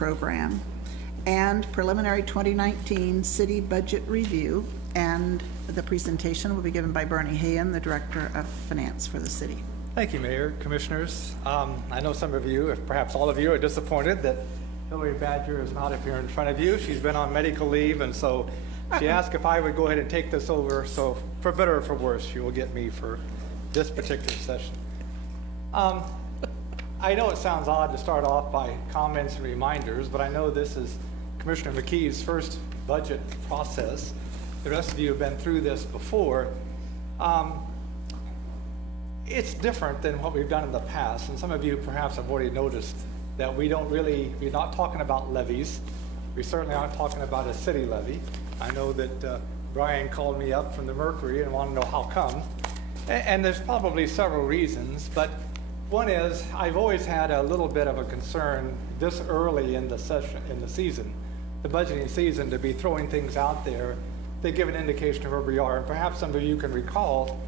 Program, and preliminary 2019 city budget review. And the presentation will be given by Bernie Hayen, the Director of Finance for the city. Thank you, Mayor, Commissioners. I know some of you, if perhaps all of you, are disappointed that Hillary Badger is not up here in front of you. She's been on medical leave, and so she asked if I would go ahead and take this over. So for better or for worse, you will get me for this particular session. I know it sounds odd to start off by comments and reminders, but I know this is Commissioner McKee's first budget process. The rest of you have been through this before. It's different than what we've done in the past, and some of you perhaps have already noticed that we're not talking about levies. We certainly aren't talking about a city levy. I know that Brian called me up from the Mercury and wanted to know how come. And there's probably several reasons, but one is I've always had a little bit of a concern this early in the season, the budgeting season, to be throwing things out there that give an indication of where we are. And perhaps some of you can recall,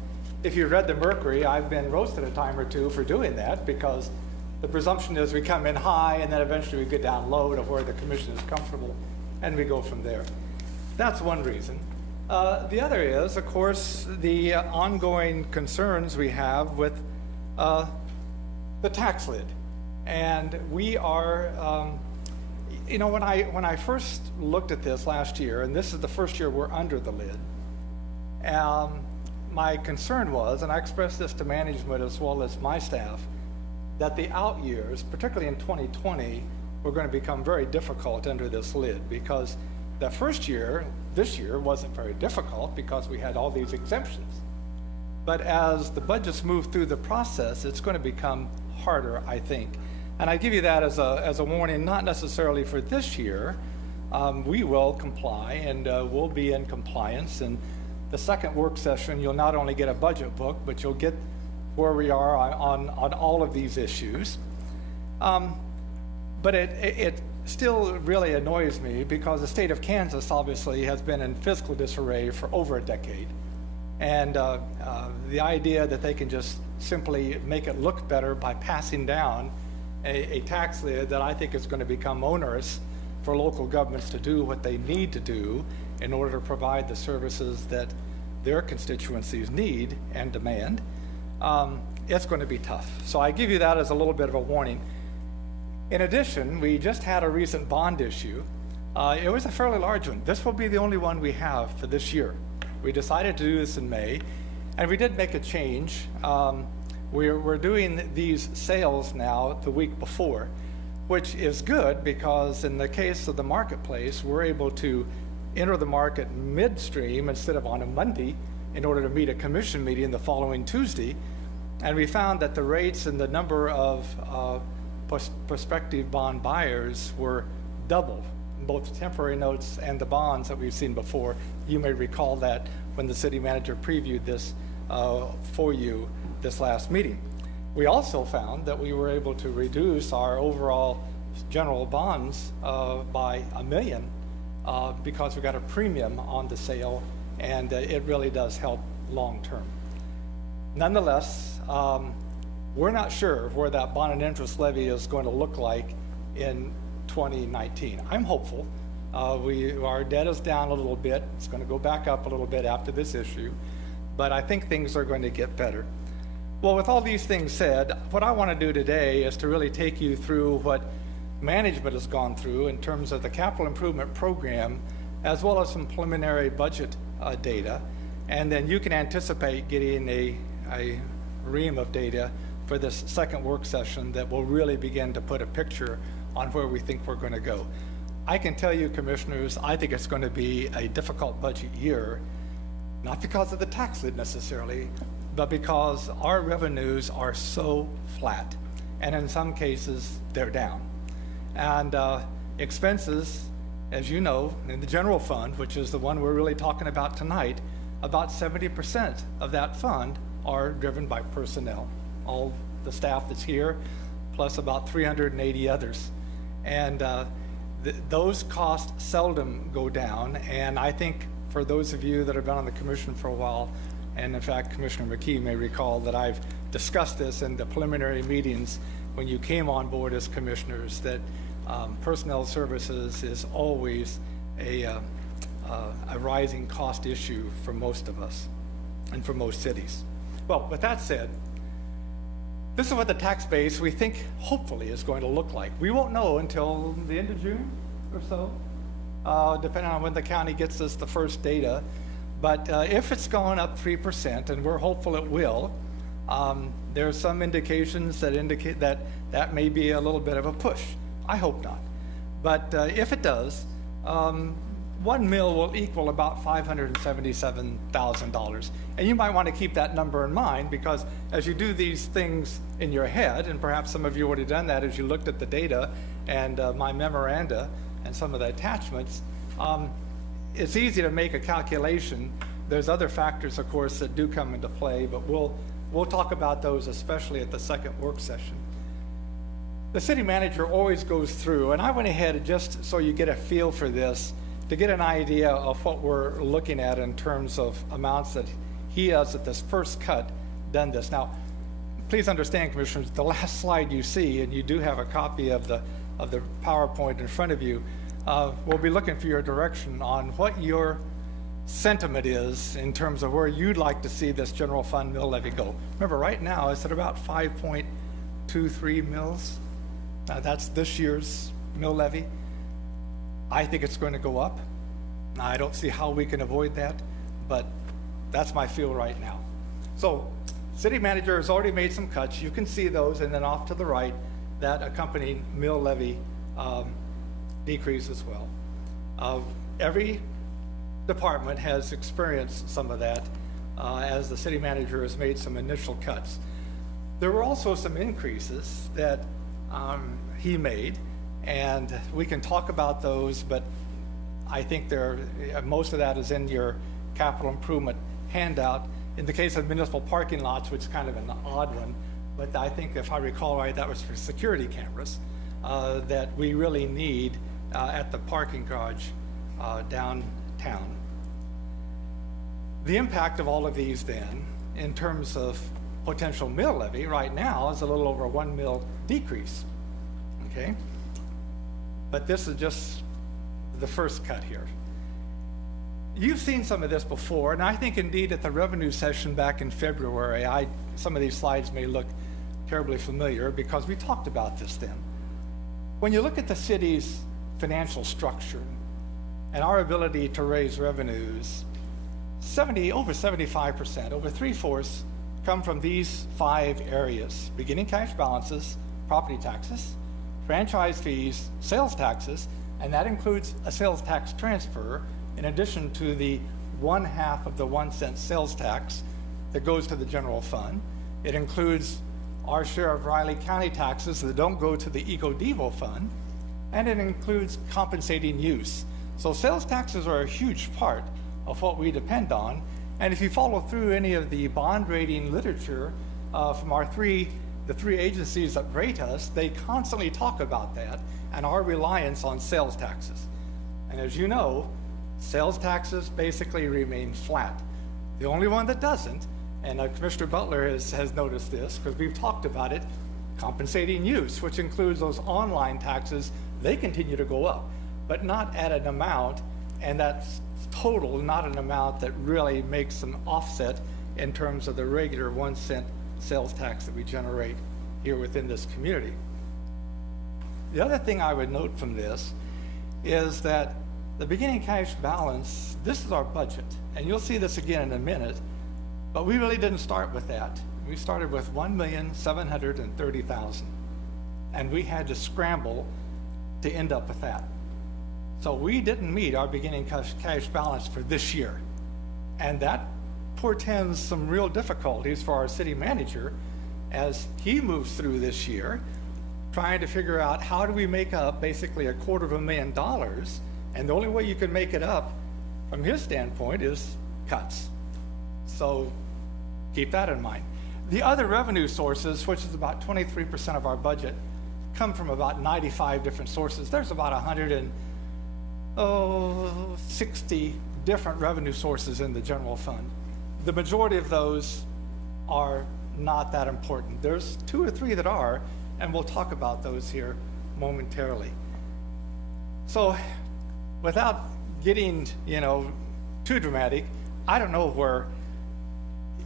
if you read the Mercury, I've been roasted a time or two for doing that, because the presumption is we come in high and then eventually we get down low to where the commission is comfortable, and we go from there. That's one reason. The other is, of course, the ongoing concerns we have with the tax lid. And we are, when I first looked at this last year, and this is the first year we're under the lid, my concern was, and I expressed this to management as well as my staff, that the out years, particularly in 2020, were going to become very difficult under this lid, because the first year, this year, wasn't very difficult because we had all these exemptions. But as the budgets move through the process, it's going to become harder, I think. And I give you that as a warning, not necessarily for this year. We will comply, and we'll be in compliance. And the second work session, you'll not only get a budget book, but you'll get where we are on all of these issues. But it still really annoys me, because the state of Kansas obviously has been in fiscal disarray for over a decade. And the idea that they can just simply make it look better by passing down a tax lid that I think is going to become onerous for local governments to do what they need to do in order to provide the services that their constituencies need and demand, it's going to be tough. So I give you that as a little bit of a warning. In addition, we just had a recent bond issue. It was a fairly large one. This will be the only one we have for this year. We decided to do this in May, and we did make a change. We're doing these sales now the week before, which is good, because in the case of the marketplace, we're able to enter the market midstream instead of on a Monday in order to meet a commission meeting the following Tuesday. And we found that the rates and the number of prospective bond buyers were double, both temporary notes and the bonds that we've seen before. You may recall that when the city manager previewed this for you this last meeting. We also found that we were able to reduce our overall general bonds by $1 million because we got a premium on the sale, and it really does help long term. Nonetheless, we're not sure where that bond and interest levy is going to look like in 2019. I'm hopeful. Our debt is down a little bit. It's going to go back up a little bit after this issue, but I think things are going to get better. Well, with all these things said, what I want to do today is to really take you through what management has gone through in terms of the capital improvement program, as well as some preliminary budget data. And then you can anticipate getting a ream of data for this second work session that will really begin to put a picture on where we think we're going to go. I can tell you, commissioners, I think it's going to be a difficult budget year, not because of the tax lid necessarily, but because our revenues are so flat, and in some cases they're down. And expenses, as you know, in the general fund, which is the one we're really talking about tonight, about 70% of that fund are driven by personnel, all the staff that's here, plus about 380 others. And those costs seldom go down, and I think for those of you that have been on the commission for a while, and in fact, Commissioner McKee may recall that I've discussed this in the preliminary meetings when you came on board as commissioners, that personnel services is always a rising cost issue for most of us and for most cities. Well, with that said, this is what the tax base we think hopefully is going to look like. We won't know until the end of June or so, depending on when the county gets us the first data. But if it's gone up 3%, and we're hopeful it will, there are some indications that indicate that that may be a little bit of a push. I hope not. But if it does, 1 mil will equal about $577,000. And you might want to keep that number in mind, because as you do these things in your head, and perhaps some of you already done that as you looked at the data and my memoranda and some of the attachments, it's easy to make a calculation. There's other factors, of course, that do come into play, but we'll talk about those, especially at the second work session. The city manager always goes through, and I went ahead just so you get a feel for this, to get an idea of what we're looking at in terms of amounts that he has at this first cut done this. Now, please understand, Commissioners, the last slide you see, and you do have a copy of the PowerPoint in front of you, we'll be looking for your direction on what your sentiment is in terms of where you'd like to see this general fund mill levy go. Remember, right now it's at about 5.23 mils. That's this year's mill levy. I think it's going to go up. Now, I don't see how we can avoid that, but that's my feel right now. So, city manager has already made some cuts. You can see those, and then off to the right, that accompanying mill levy decrease as well. Every department has experienced some of that as the city manager has made some initial cuts. There were also some increases that he made, and we can talk about those, but I think most of that is in your capital improvement handout. In the case of municipal parking lots, which is kind of an odd one, but I think if I recall right, that was for security cameras that we really need at the parking garage downtown. The impact of all of these then, in terms of potential mill levy right now, is a little over 1 mil decrease, okay? But this is just the first cut here. You've seen some of this before, and I think indeed at the revenue session back in February, some of these slides may look terribly familiar because we talked about this then. When you look at the city's financial structure and our ability to raise revenues, over 75%, over 3/4 come from these 5 areas: beginning cash balances, property taxes, franchise fees, sales taxes, and that includes a sales tax transfer in addition to the 1/2 of the 1 cent sales tax that goes to the general fund. It includes our share of Riley County taxes that don't go to the EcoDevo fund, and it includes compensating use. So sales taxes are a huge part of what we depend on, and if you follow through any of the bond rating literature from the three agencies that rate us, they constantly talk about that and our reliance on sales taxes. And as you know, sales taxes basically remain flat. The only one that doesn't, and Commissioner Butler has noticed this because we've talked about it, compensating use, which includes those online taxes, they continue to go up, but not at an amount, and that's total, not an amount that really makes an offset in terms of the regular 1 cent sales tax that we generate here within this community. The other thing I would note from this is that the beginning cash balance, this is our budget, and you'll see this again in a minute, but we really didn't start with that. We started with $1,730,000, and we had to scramble to end up with that. So we didn't meet our beginning cash balance for this year, and that portends some real difficulties for our city manager as he moves through this year, trying to figure out how do we make up basically $250,000, and the only way you can make it up from his standpoint is cuts. So keep that in mind. The other revenue sources, which is about 23% of our budget, come from about 95 different sources. There's about 160 different revenue sources in the general fund. The majority of those are not that important. There's 2 or 3 that are, and we'll talk about those here momentarily. So without getting, too dramatic, I don't know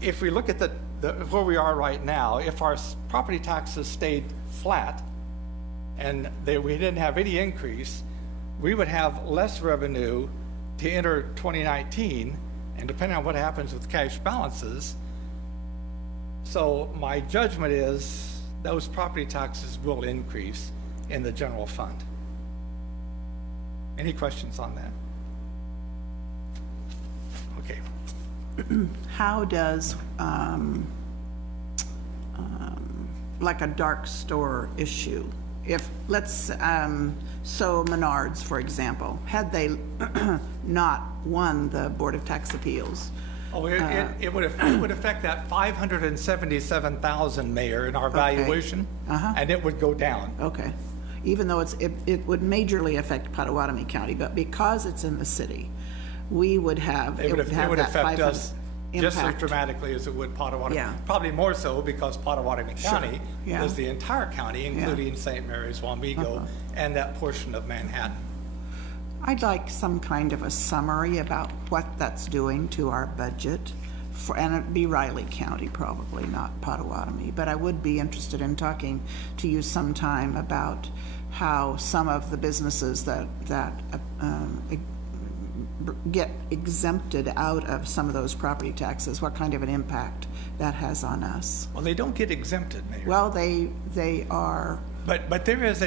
if we look at where we are right now, if our property taxes stayed flat and we didn't have any increase, we would have less revenue to enter 2019, and depending on what happens with cash balances. So my judgment is those property taxes will increase in the general fund. Any questions on that? Okay. How does, like a dark store issue, if, so Menards, for example, had they not won the Board of Tax Appeals? Oh, it would affect that 577,000, Mayor, in our valuation, and it would go down. Okay, even though it would majorly affect Potawatomi County, but because it's in the city, we would have, It would have that affect 500 us just as impact. dramatically as it would Potawatomi. Yeah. Probably more so because Potawatomi County Yeah. is the entire county, including St. Mary's, Wamego, and that portion of Manhattan. I'd like some kind of a summary about what that's doing to our budget, and it'd be Riley County probably, not Potawatomi, but I would be interested in talking to you sometime about how some of the businesses that get exempted out of some of those property taxes, what kind of an impact that has on us. Well, they don't get exempted, Mayor. Well, they are. But there is,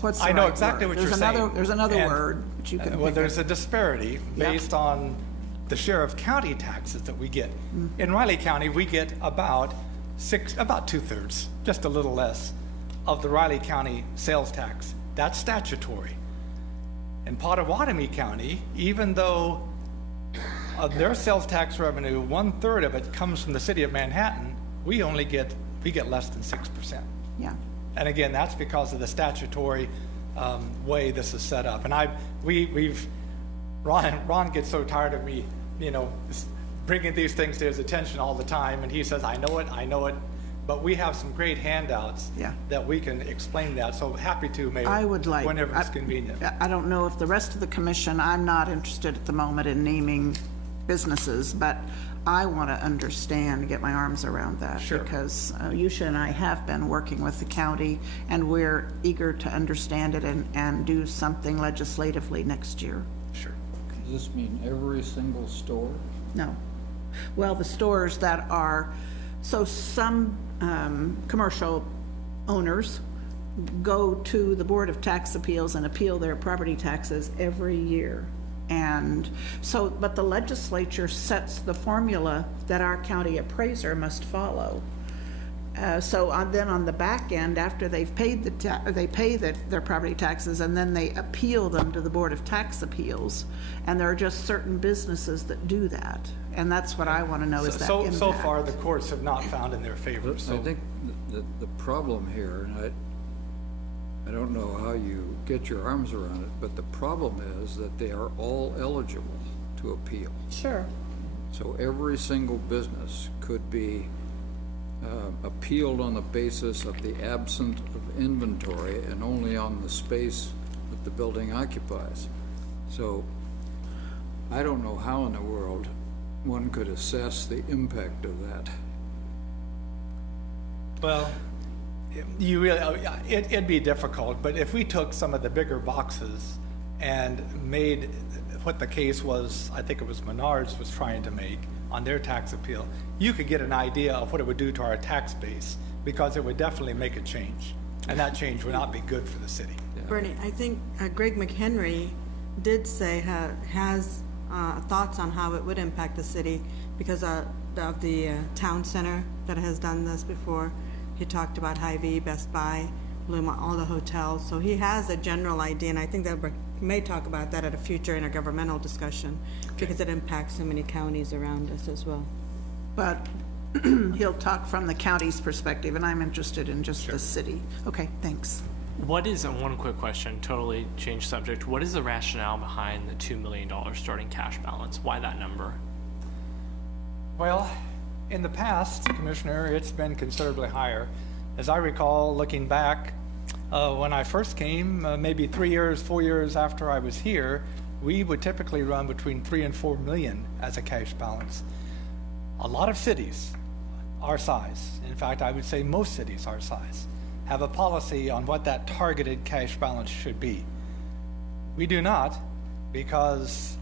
What's the I know right exactly word? what you're saying. There's another And, word that you can well, pick there's up. a disparity based on the share of county taxes that we get. In Riley County, we get about 2/3, just a little less, of the Riley County sales tax. That's statutory. In Potawatomi County, even though of their sales tax revenue, 1/3 of it comes from the city of Manhattan, we get less than 6%. Yeah. And again, that's because of the statutory way this is set up. And Ron gets so tired of me, bringing these things to his attention all the time, and he says, I know it, but we have some great handouts that we can explain that. So happy to, Mayor, I would like. whenever it's convenient. I don't know if the rest of the commission, I'm not interested at the moment in naming businesses, but I want to understand, get my arms around that. Sure. Because Yusha and I have been working with the county, and we're eager to understand it and do something legislatively next year. Sure. Does this mean every single store? No. Well, the stores that are, so some commercial owners go to the Board of Tax Appeals and appeal their property taxes every year. And so, but the legislature sets the formula that our county appraiser must follow. Then on the back end, after they've paid they pay their property taxes, and then they appeal them to the Board of Tax Appeals. And there are just certain businesses that do that. And that's what I want to know, is that impact. So far, the courts have not found in their favor. So I think the problem here, and I don't know how you get your arms around it, but the problem is that they are all eligible to appeal. Sure. So every single business could be appealed on the basis of the absence of inventory and only on the space that the building occupies. So I don't know how in the world one could assess the impact of that. Well, it'd be difficult, but if we took some of the bigger boxes and made what the case was, I think it was Menards was trying to make on their tax appeal, you could get an idea of what it would do to our tax base, because it would definitely make a change, and that change would not be good for the city. Bernie, I think Greg McHenry did say has thoughts on how it would impact the city because of the town center that has done this before. He talked about Hy-Vee, Best Buy, Bloom, all the hotels. So he has a general idea, and I think that we may talk about that at a future intergovernmental discussion because it impacts so many counties around us as well. But he'll talk from the county's perspective, and I'm interested in just the city. Okay, thanks. What is, and one quick question, totally change subject, what is the rationale behind the $2 million starting cash balance? Why that number? Well, in the past, Commissioner, it's been considerably higher. As I recall, looking back, When I first came, maybe 3 years, 4 years after I was here, we would typically run between 3 and 4 million as a cash balance. A lot of cities our size, in fact, I would say most cities our size, have a policy on what that targeted cash balance should be. We do not, because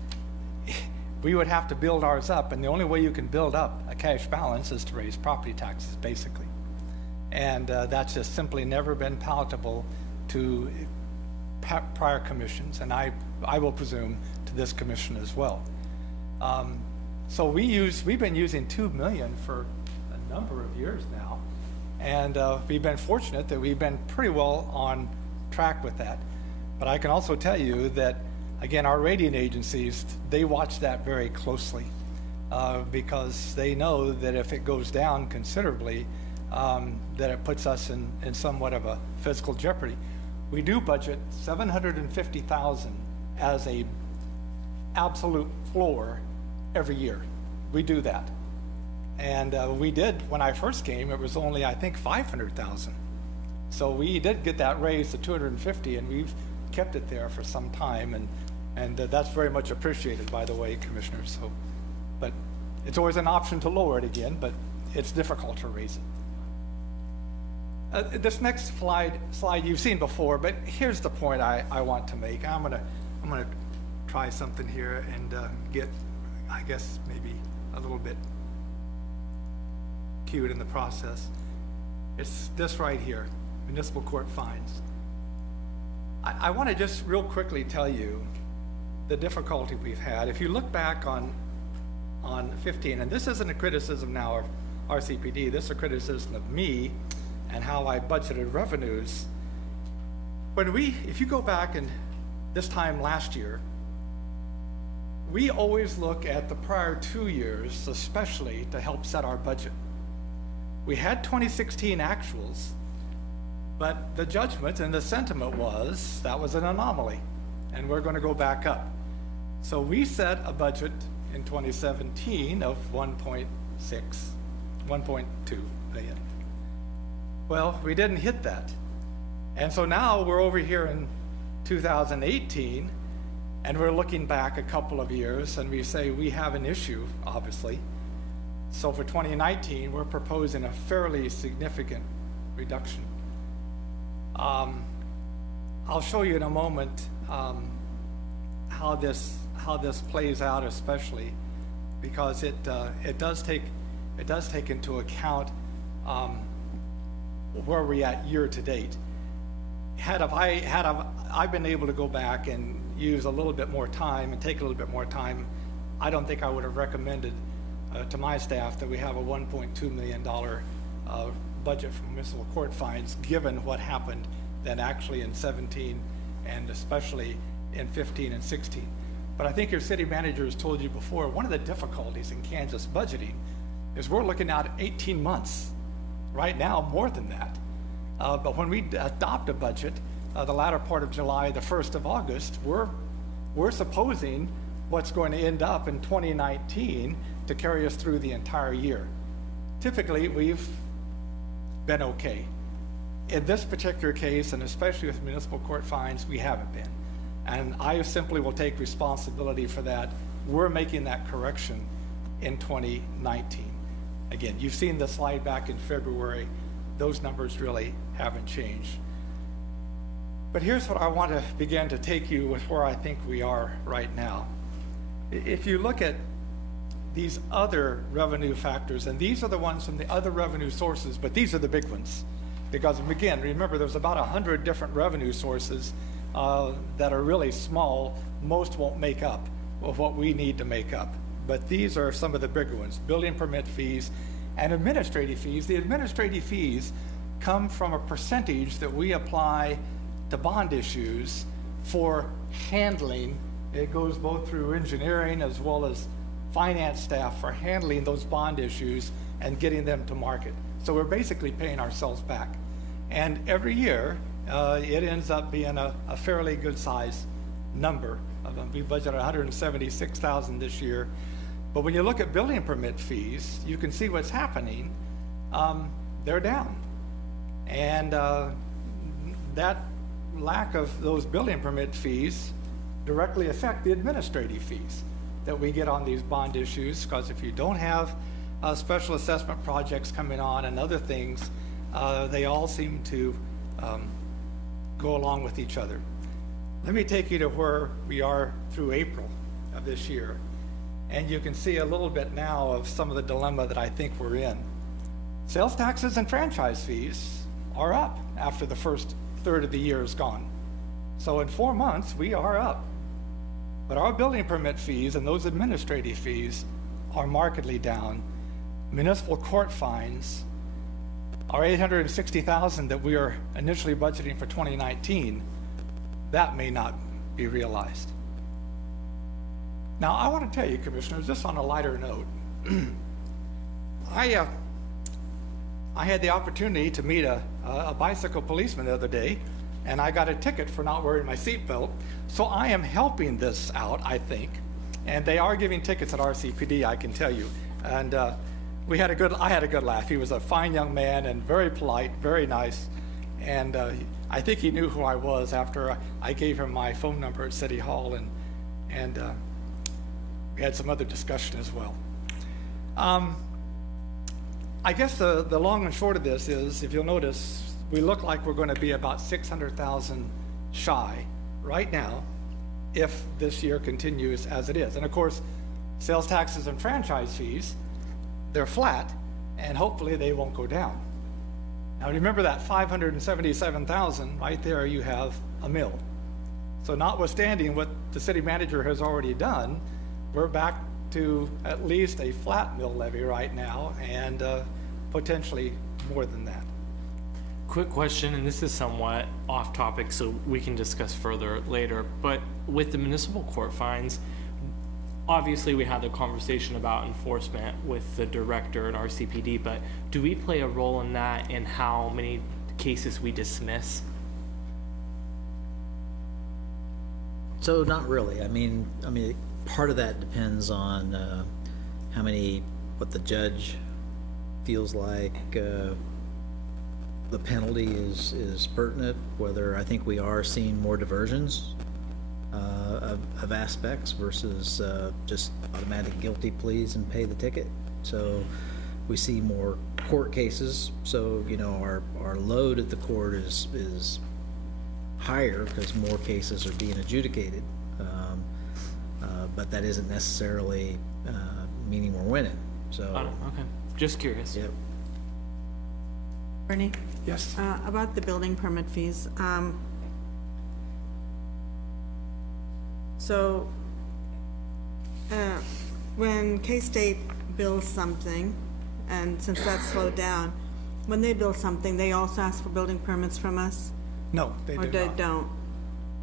we would have to build ours up, and the only way you can build up a cash balance is to raise property taxes, basically. And that's just simply never been palatable to prior commissions, and I will presume to this commission as well. So we've been using 2 million for a number of years now, and we've been fortunate that we've been pretty well on track with that. But I can also tell you that, again, our rating agencies, they watch that very closely because they know that if it goes down considerably, that it puts us in somewhat of a fiscal jeopardy. We do budget $750,000 as a absolute floor every year. We do that. And we did, when I first came, it was only, I think, $500,000. So we did get that raised to 250, and we've kept it there for some time, and that's very much appreciated, by the way, Commissioners. So, but it's always an option to lower it again, but it's difficult to raise it. This next slide you've seen before, but here's the point I want to make. I'm gonna try something here and get, I guess, maybe a little bit cute in the process. It's this right here, municipal court fines. I want to just real quickly tell you the difficulty we've had. If you look back on 15, and this isn't a criticism now of RCPD, this is a criticism of me and how I budgeted revenues. If you go back and this time last year, we always look at the prior 2 years, especially to help set our budget. We had 2016 actuals, but the judgment and the sentiment was that was an anomaly, and we're going to go back up. So we set a budget in 2017 of 1.2 billion. Well, we didn't hit that. And so now we're over here in 2018, and we're looking back a couple of years, and we say we have an issue, obviously. So for 2019, we're proposing a fairly significant reduction. I'll show you in a moment how this plays out, especially because it does take into account where we're at year to date. Had I been able to go back and use a little bit more time and take a little bit more time, I don't think I would have recommended to my staff that we have a $1.2 million budget for municipal court fines, given what happened then actually in 17 and especially in 15 and 16. But I think your city manager has told you before, one of the difficulties in Kansas budgeting is we're looking out at 18 months. Right now, more than that. But when we adopt a budget, the latter part of July, the 1st of August, we're supposing what's going to end up in 2019 to carry us through the entire year. Typically, we've been okay. In this particular case, and especially with municipal court fines, we haven't been. And I simply will take responsibility for that. We're making that correction in 2019. Again, you've seen the slide back in February. Those numbers really haven't changed. But here's what I want to begin to take you with where I think we are right now. If you look at these other revenue factors, and these are the ones from the other revenue sources, but these are the big ones. Because again, remember, there's about 100 different revenue sources that are really small. Most won't make up of what we need to make up. But these are some of the bigger ones: building permit fees and administrative fees. The administrative fees come from a percentage that we apply to bond issues for handling. It goes both through engineering as well as finance staff for handling those bond issues and getting them to market. So we're basically paying ourselves back. And every year, it ends up being a fairly good size number. We budgeted $176,000 this year. But when you look at building permit fees, you can see what's happening. They're down. And that lack of those building permit fees directly affect the administrative fees that we get on these bond issues, because if you don't have special assessment projects coming on and other things, they all seem to go along with each other. Let me take you to where we are through April of this year, and you can see a little bit now of some of the dilemma that I think we're in. Sales taxes and franchise fees are up after the first third of the year is gone. So in 4 months, we are up. But our building permit fees and those administrative fees are markedly down. Municipal court fines are $860,000 that we are initially budgeting for 2019. That may not be realized. Now, I want to tell you, Commissioners, just on a lighter note, I had the opportunity to meet a bicycle policeman the other day, and I got a ticket for not wearing my seatbelt. So I am helping this out, I think. And they are giving tickets at RCPD, I can tell you. And I had a good laugh. He was a fine young man and very polite, very nice. And I think he knew who I was after I gave him my phone number at City Hall, and we had some other discussion as well. I guess the long and short of this is, if you'll notice, we look like we're going to be about 600,000 shy right now if this year continues as it is. And of course, sales taxes and franchise fees, they're flat, and hopefully they won't go down. Now remember that 577,000, right there you have a mill. So notwithstanding what the city manager has already done, we're back to at least a flat mill levy right now, and potentially more than that. Quick question, and this is somewhat off topic, so we can discuss further later, but with the municipal court fines, obviously we had the conversation about enforcement with the director at RCPD, but do we play a role in that, in how many cases we dismiss? So not really. I mean, part of that depends on what the judge feels like the penalty is pertinent. Whether I think we are seeing more diversions of aspects versus just automatic guilty pleas and pay the ticket. So we see more court cases. So our load at the court is higher because more cases are being adjudicated. But that isn't necessarily meaning we're winning. So Okay, just curious. yep. Bernie? Yes. About the building permit fees, so, when K-State builds something, and since that's slowed down, when they build something, they also ask for building permits from us? No, they Or do they not. don't?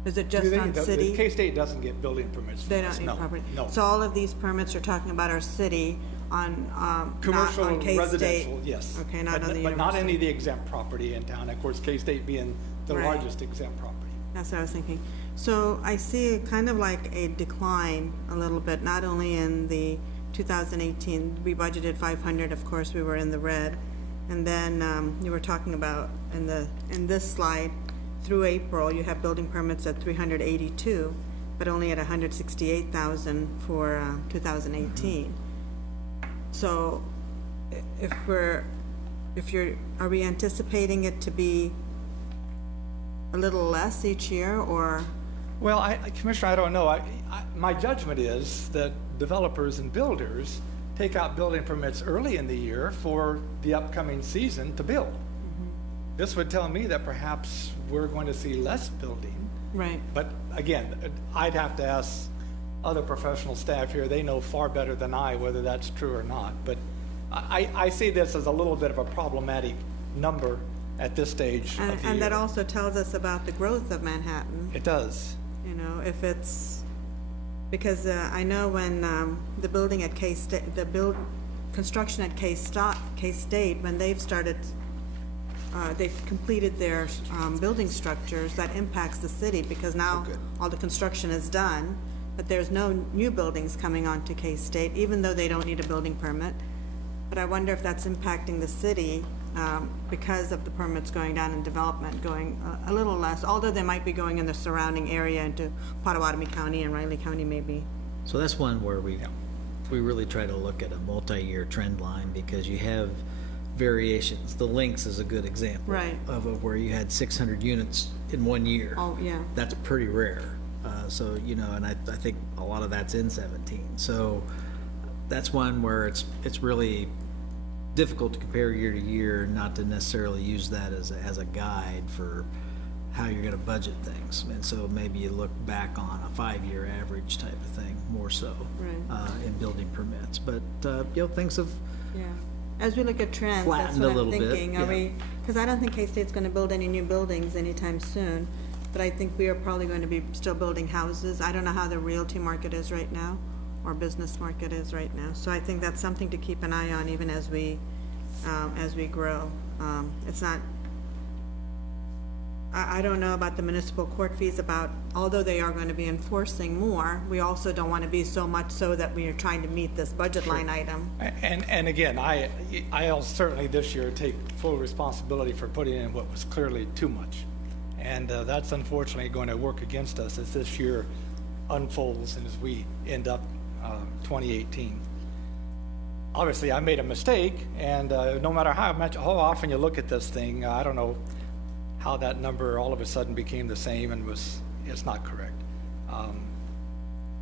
Is it Do just they- on the city? K-State doesn't get building permits from They us. don't need No, property? No. So all of these permits you're talking about are city on, not Commercial, on K-State? residential, yes. Okay, not on the But not any university. of the exempt property in town. Of course, K-State being the Right. largest exempt property. That's what I was thinking. So I see kind of like a decline a little bit, not only in the 2018, we budgeted 500, of course, we were in the red. And then you were talking about in this slide, through April, you have building permits at 382, but only at 168,000 for 2018. So are we anticipating it to be a little less each year, or? Well, Commissioner, I don't know. My judgment is that developers and builders take out building permits early in the year for the upcoming season to build. This would tell me that perhaps we're going to see less building. Right. But again, I'd have to ask other professional staff here. They know far better than I whether that's true or not. But I see this as a little bit of a problematic number at this stage of the year. And that also tells us about the growth of Manhattan, It does. if it's, because I know when the building at K-State, construction at K-State, when they've started, they've completed their building structures, that impacts the city, because now all the construction is done, but there's no new buildings coming onto K-State, even though they don't need a building permit. But I wonder if that's impacting the city because of the permits going down and development going a little less, although they might be going in the surrounding area into Potawatomi County and Riley County maybe. So that's one where we really try to look at a multi-year trend line, because you have variations. The Lynx is a good example. Right. Of where you had 600 units in 1 year. Oh, yeah. That's pretty rare. So, you know, and I think a lot of that's in 17. So that's one where it's really difficult to compare year to year, not to necessarily use that as a guide for how you're gonna budget things. And so maybe you look back on a 5-year average type of thing, more so. Right. In building permits. But, you know, things have, Yeah. As we look at trends, that's Flattened a what I'm little bit, thinking. Are yeah. we, because I don't think K-State's going to build any new buildings anytime soon, but I think we are probably going to be still building houses. I don't know how the realty market is right now, or business market is right now. So I think that's something to keep an eye on even as we grow. It's not, I don't know about the municipal court fees, although they are going to be enforcing more, we also don't want to be so much so that we are trying to meet this budget line item. And again, I'll certainly this year take full responsibility for putting in what was clearly too much. And that's unfortunately going to work against us as this year unfolds and as we end up 2018. Obviously, I made a mistake, and no matter how often you look at this thing, I don't know how that number all of a sudden became the same and it's not correct.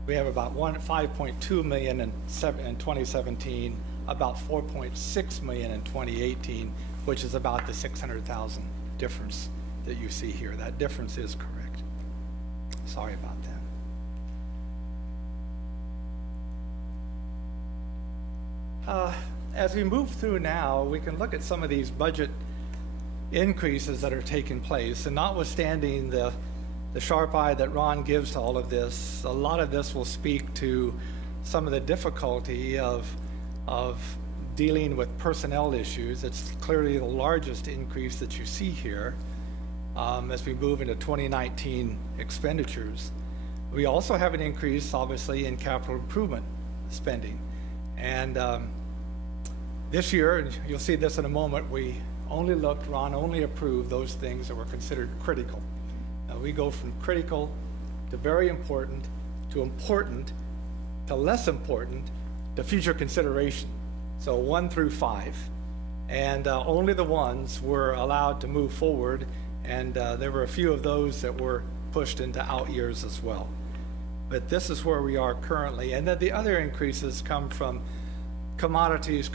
We have about 5.2 million in 2017, about 4.6 million in 2018, which is about the 600,000 difference that you see here. That difference is correct. Sorry about that. As we move through now, we can look at some of these budget increases that are taking place, and notwithstanding the sharp eye that Ron gives to all of this, a lot of this will speak to some of the difficulty of dealing with personnel issues. It's clearly the largest increase that you see here as we move into 2019 expenditures. We also have an increase, obviously, in capital improvement spending, and this year, and you'll see this in a moment, Ron only approved those things that were considered critical. Now, we go from critical to very important to less important to future consideration. So 1 through 5. And only the ones were allowed to move forward, and there were a few of those that were pushed into out years as well. But this is where we are currently. And then the other increases come from commodities,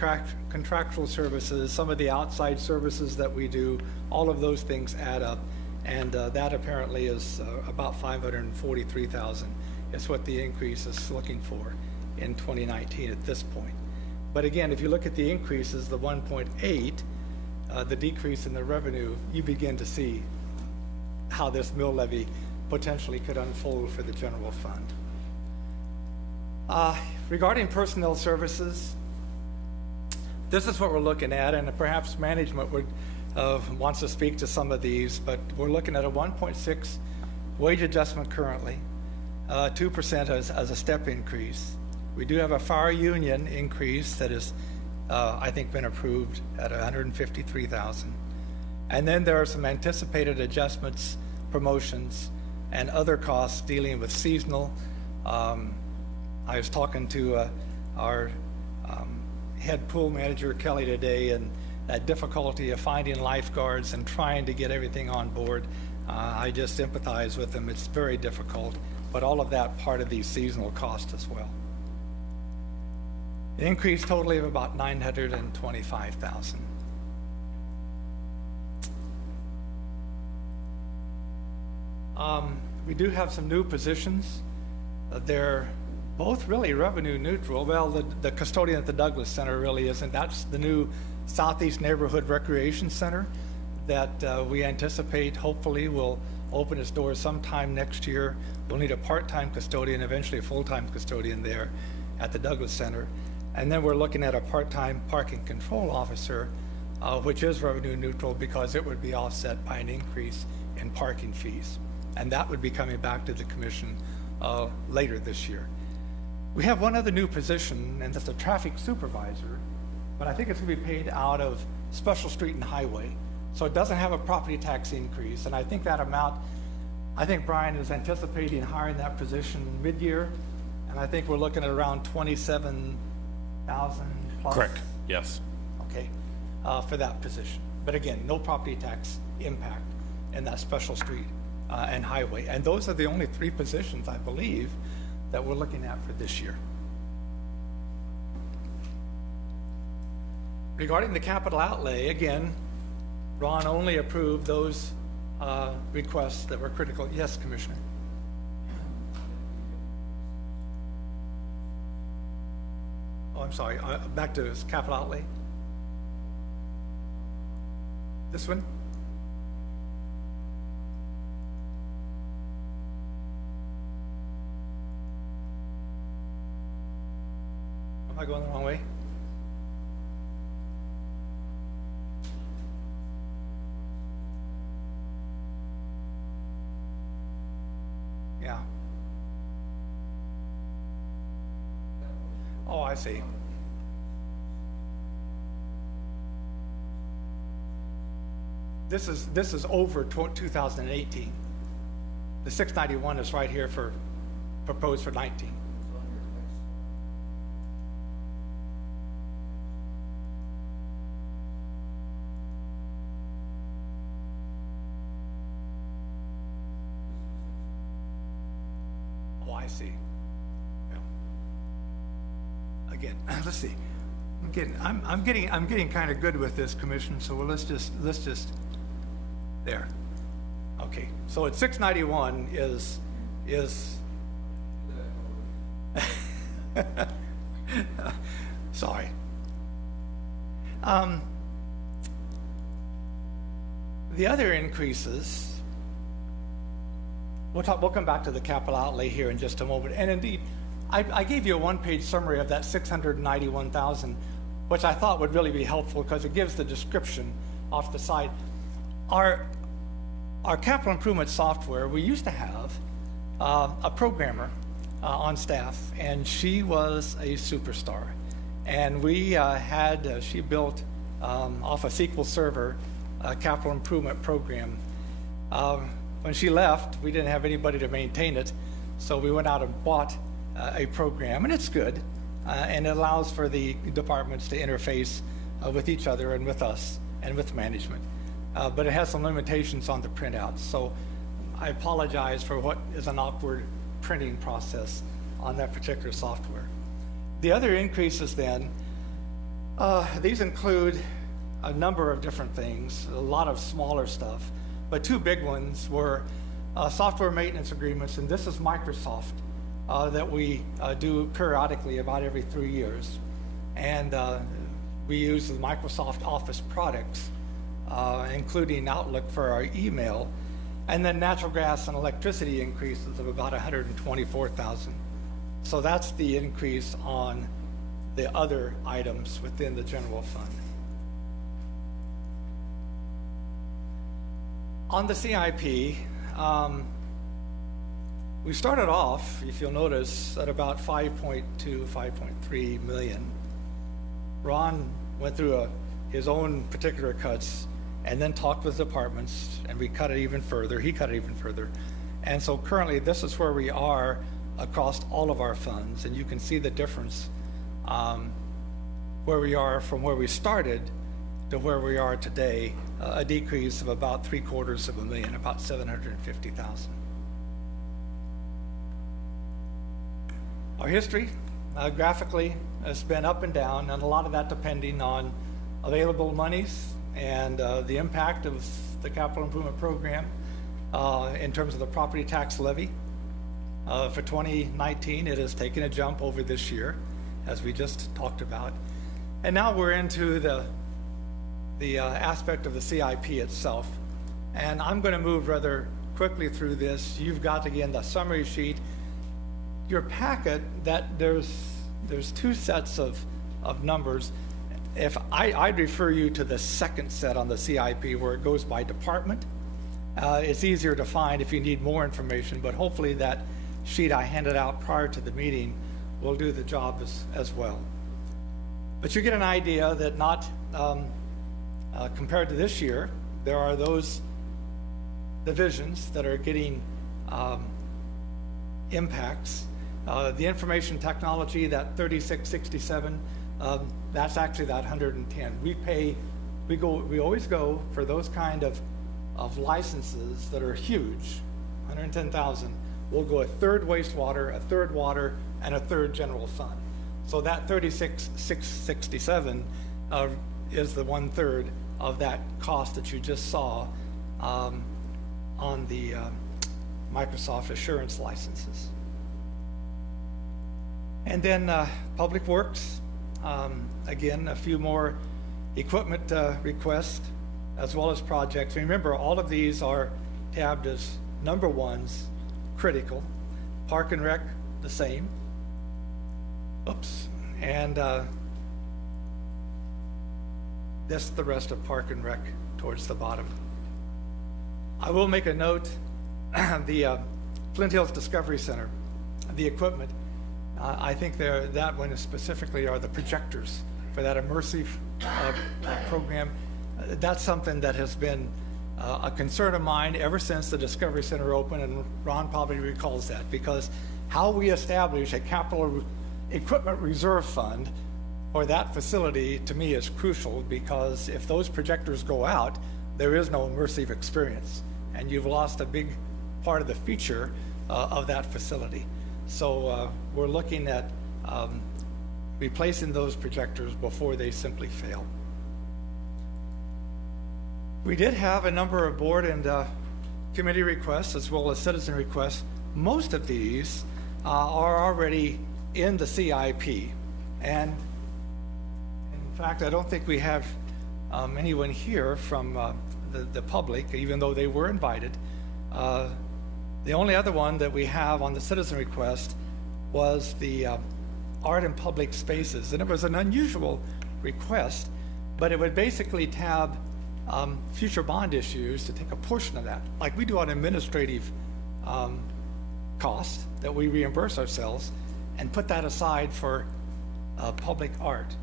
contractual services, some of the outside services that we do, all of those things add up. And that apparently is about 543,000 is what the increase is looking for in 2019 at this point. But again, if you look at the increases, the 1.8, the decrease in the revenue, you begin to see how this mill levy potentially could unfold for the general fund. Regarding personnel services, this is what we're looking at, and perhaps management wants to speak to some of these, but we're looking at a 1.6 wage adjustment currently, 2% as a step increase. We do have a fire union increase that is, I think, been approved at 153,000. And then there are some anticipated adjustments, promotions, and other costs dealing with seasonal. I was talking to our head pool manager, Kelly, today, and that difficulty of finding lifeguards and trying to get everything on board. I just empathize with them. It's very difficult, but all of that part of these seasonal costs as well. An increase totally of about 925,000. We do have some new positions. They're both really revenue neutral. Well, the custodian at the Douglas Center really isn't. That's the new Southeast Neighborhood Recreation Center that we anticipate hopefully will open its doors sometime next year. We'll need a part-time custodian, eventually a full-time custodian there at the Douglas Center. And then we're looking at a part-time parking control officer, which is revenue neutral because it would be offset by an increase in parking fees. And that would be coming back to the commission later this year. We have one other new position, and that's a traffic supervisor, but I think it's going to be paid out of special street and highway. So it doesn't have a property tax increase, and I think that amount, I think Brian is anticipating hiring that position mid-year, and I think we're looking at around 27,000 plus. Correct, yes. Okay, for that position. But again, no property tax impact in that special street and highway. And those are the only three positions, I believe, that we're looking at for this year. Regarding the capital outlay, again, Ron only approved those requests that were critical. Yes, Commissioner? Oh, I'm sorry, back to this capital outlay. This one? Am I going the wrong way? Yeah. Oh, I see. This is over 2018. The 691 is right here for, proposed for 19. Oh, I see. Yeah. Again, let's see. I'm getting kind of good with this, Commission. So let's just there. Okay. So at 691 is sorry. The other increases, we'll come back to the capital outlay here in just a moment. And indeed, I gave you a one-page summary of that 691,000, which I thought would really be helpful because it gives the description off the side. Our capital improvement software, we used to have a programmer on staff, and she was a superstar. And we she built off a SQL Server capital improvement program. When she left, we didn't have anybody to maintain it, so we went out and bought a program, and it's good, and it allows for the departments to interface with each other and with us and with management. But it has some limitations on the printouts, so I apologize for what is an awkward printing process on that particular software. The other increases then, these include a number of different things, a lot of smaller stuff, but two big ones were software maintenance agreements, and this is Microsoft that we do periodically about every 3 years. And we use the Microsoft Office products, including Outlook for our email, and then natural gas and electricity increases of about 124,000. So that's the increase on the other items within the general fund. On the CIP, we started off, if you'll notice, at about 5.2, 5.3 million. Ron went through his own particular cuts and then talked with departments, and we cut it even further. He cut it even further. And so currently, this is where we are across all of our funds, and you can see the difference where we are from where we started to where we are today, a decrease of about $750,000, about 750,000. Our history, graphically, has been up and down, and a lot of that depending on available monies and the impact of the capital improvement program in terms of the property tax levy. For 2019, it has taken a jump over this year, as we just talked about. And now we're into the aspect of the CIP itself. And I'm going to move rather quickly through this. You've got, again, the summary sheet. Your packet, that there's two sets of numbers. If I'd refer you to the second set on the CIP where it goes by department. It's easier to find if you need more information, but hopefully that sheet I handed out prior to the meeting will do the job as well. But you get an idea that not Compared to this year, there are those divisions that are getting impacts. The information technology, that 3667, that's actually that 110. We always go for those kind of licenses that are huge, 110,000. We'll go a third wastewater, a third water, and a third general fund. So that 36,667 is the 1/3 of that cost that you just saw on the Microsoft Assurance licenses. And then Public Works, again, a few more equipment requests as well as projects. Remember, all of these are tabbed as number ones, critical. Park and Rec, the same. Oops. And this, the rest of Park and Rec towards the bottom. I will make a note, the Flint Hills Discovery Center, the equipment, I think that one specifically are the projectors for that immersive program. That's something that has been a concern of mine ever since the Discovery Center opened, and Ron probably recalls that, because how we establish a capital equipment reserve fund for that facility, to me, is crucial, because if those projectors go out, there is no immersive experience, and you've lost a big part of the feature of that facility. So we're looking at replacing those projectors before they simply fail. We did have a number of board and committee requests as well as citizen requests. Most of these are already in the CIP, and in fact, I don't think we have anyone here from the public, even though they were invited. The only other one that we have on the citizen request was the art and public spaces, and it was an unusual request, but it would basically tab future bond issues to take a portion of that, like we do on administrative cost that we reimburse ourselves, and put that aside for public art.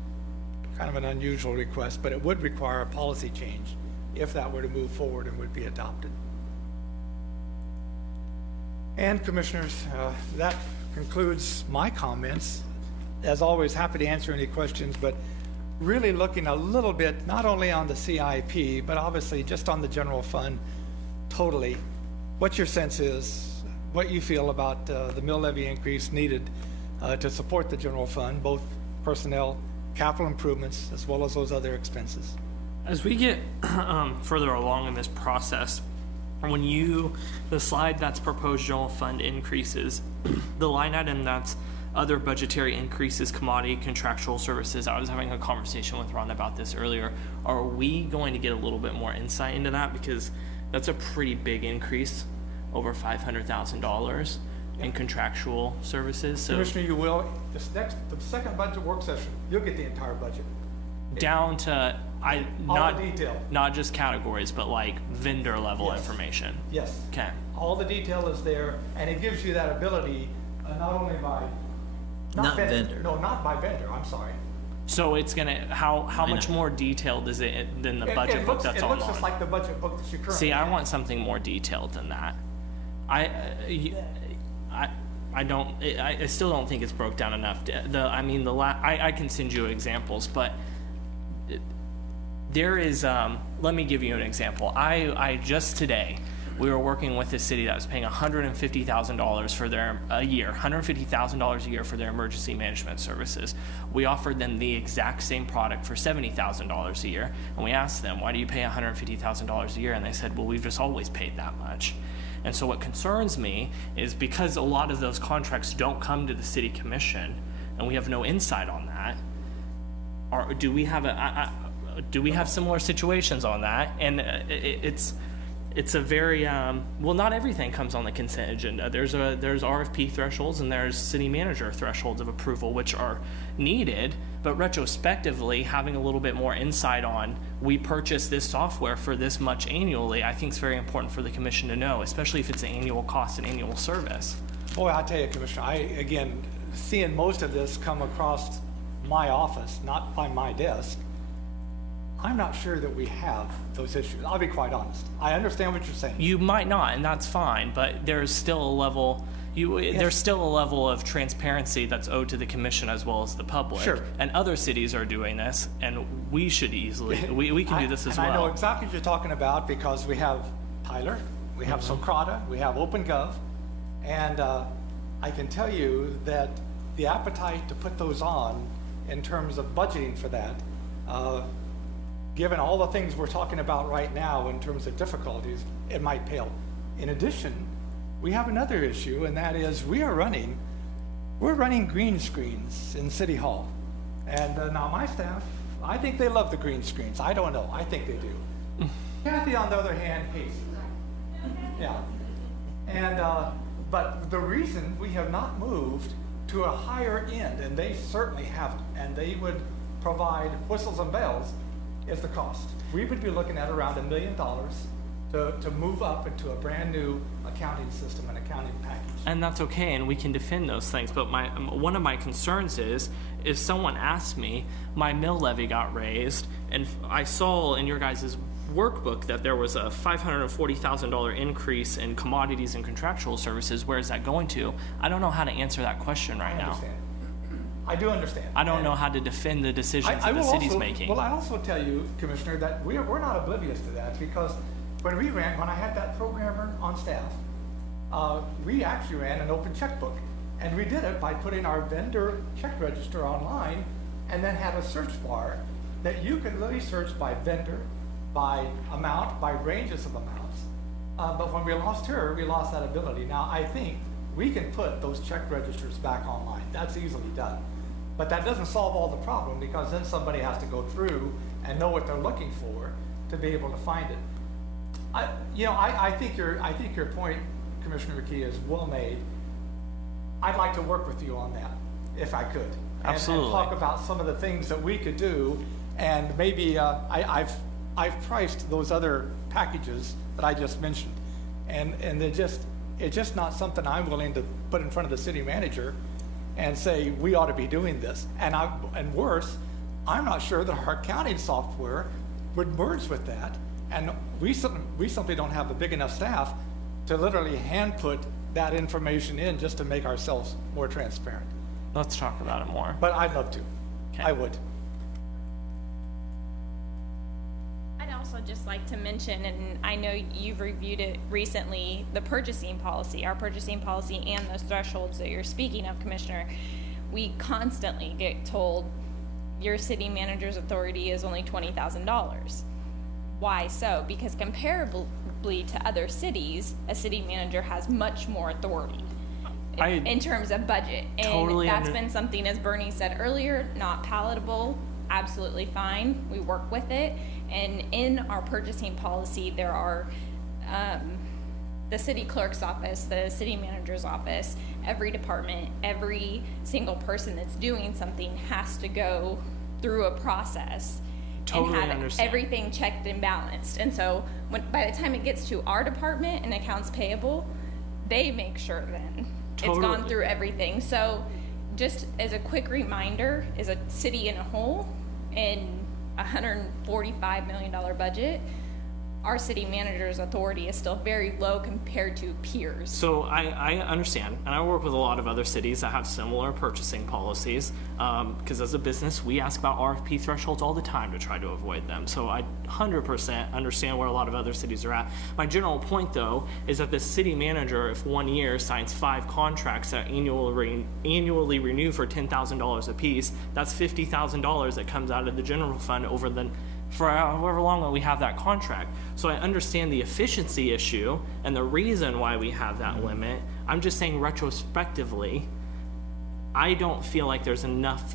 Kind of an unusual request, but it would require a policy change if that were to move forward and would be adopted. And Commissioners, that concludes my comments. As always, happy to answer any questions, but really looking a little bit, not only on the CIP, but obviously just on the general fund totally, what your sense is, what you feel about the mill levy increase needed to support the general fund, both personnel, capital improvements, as well as those other expenses. As we get further along in this process, the slide that's proposed general fund increases, the line item that's other budgetary increases, commodity, contractual services. I was having a conversation with Ron about this earlier. Are we going to get a little bit more insight into that? Because that's a pretty big increase, over $500,000 in contractual services. So Commissioner, you will, the second budget work session, you'll get the entire budget. down to All the detail. not just categories, but like vendor level Yes. information. Yes. Okay. All the detail is there, and it gives you that ability, not only by... Not vendor. No, not by vendor, I'm sorry. So it's gonna, how much more detailed is it than the budget book that's It looks just online? like the budget book that you currently See, I have. want something more detailed than that. I still don't think it's broke down enough. I can send you examples, but there is, let me give you an example. I just today, we were working with a city that was paying $150,000 for $150,000 a year for their emergency management services. We offered them the exact same product for $70,000 a year, and we asked them, why do you pay $150,000 a year? And they said, well, we've just always paid that much. And so what concerns me is because a lot of those contracts don't come to the city commission, and we have no insight on that, do we have similar situations on that? And it's a very well, not everything comes on the consent agenda. There's RFP thresholds and there's city manager thresholds of approval, which are needed, but retrospectively having a little bit more insight on, we purchase this software for this much annually, I think is very important for the commission to know, especially if it's an annual cost and annual service. Boy, I tell you, Commissioner, again, seeing most of this come across my office, not by my desk, I'm not sure that we have those issues. I'll be quite honest. I understand what you're saying. You might not, and that's fine, but there's still a level, there's still a level of transparency that's owed to the commission as well as the public. Sure. And other cities are doing this, and we should easily, we can do this as And I know well. exactly what you're talking about because we have Tyler, we have Socrata, we have OpenGov, and I can tell you that the appetite to put those on in terms of budgeting for that, given all the things we're talking about right now in terms of difficulties, it might pale. In addition, we have another issue, and that is we're running green screens in City Hall. And now my staff, I think they love the green screens. I don't know. I think they do. Kathy, on the other hand, hates it. Yeah. And, but the reason we have not moved to a higher end, and they certainly haven't, and they would provide whistles and bells, is the cost. We would be looking at around $1 million to move up into a brand new accounting system and accounting package. And that's okay, and we can defend those things. But one of my concerns is, if someone asked me, my mill levy got raised, and I saw in your guys' workbook that there was a $540,000 increase in commodities and contractual services, where is that going to? I don't know how to answer that question right I now. understand. I do understand. I don't And know how to defend the decisions I that the will city's also, making. Well, I also tell you, Commissioner, that we're not oblivious to that, because when I had that programmer on staff, we actually ran an open checkbook. And we did it by putting our vendor check register online and then had a search bar that you could literally search by vendor, by amount, by ranges of amounts. But when we lost her, we lost that ability. Now, I think we can put those check registers back online. That's easily done. But that doesn't solve all the problem, because then somebody has to go through and know what they're looking for to be able to find it. I think your point, Commissioner McKee, is well made. I'd like to work with you on that, if I could. Absolutely. And talk about some of the things that we could do, and maybe I've priced those other packages that I just mentioned, and it's just not something I'm willing to put in front of the city manager and say we ought to be doing this. And worse, I'm not sure that our accounting software would merge with that, and we simply don't have a big enough staff to literally hand put that information in just to make ourselves more transparent. Let's talk about it more. But I'd love to. Okay. I would. I'd also just like to mention, and I know you've reviewed it recently, the purchasing policy, our purchasing policy, and those thresholds that you're speaking of, Commissioner. We constantly get told your city manager's authority is only $20,000. Why so? Because comparably to other cities, a city manager has much more authority in terms of budget. And Totally that's been something, as Bernie said earlier, not palatable. Absolutely fine. We work with it. And in our purchasing policy, there are the city clerk's office, the city manager's office, every department, every single person that's doing something has to go through a process Totally and have understand. everything checked and balanced. And so by the time it gets to our department and accounts payable, they make sure then it's gone Totally. through everything. So just as a quick reminder, as a city in a whole, in a $145 million budget, our city manager's authority is still very low compared to peers. So I understand, and I work with a lot of other cities that have similar purchasing policies, because as a business, we ask about RFP thresholds all the time to try to avoid them. So I 100% understand where a lot of other cities are at. My general point, though, is that the city manager, if 1 year signs 5 contracts that annually renew for $10,000 apiece, that's $50,000 that comes out of the general fund for however long that we have that contract. So I understand the efficiency issue and the reason why we have that limit. I'm just saying retrospectively, I don't feel like there's enough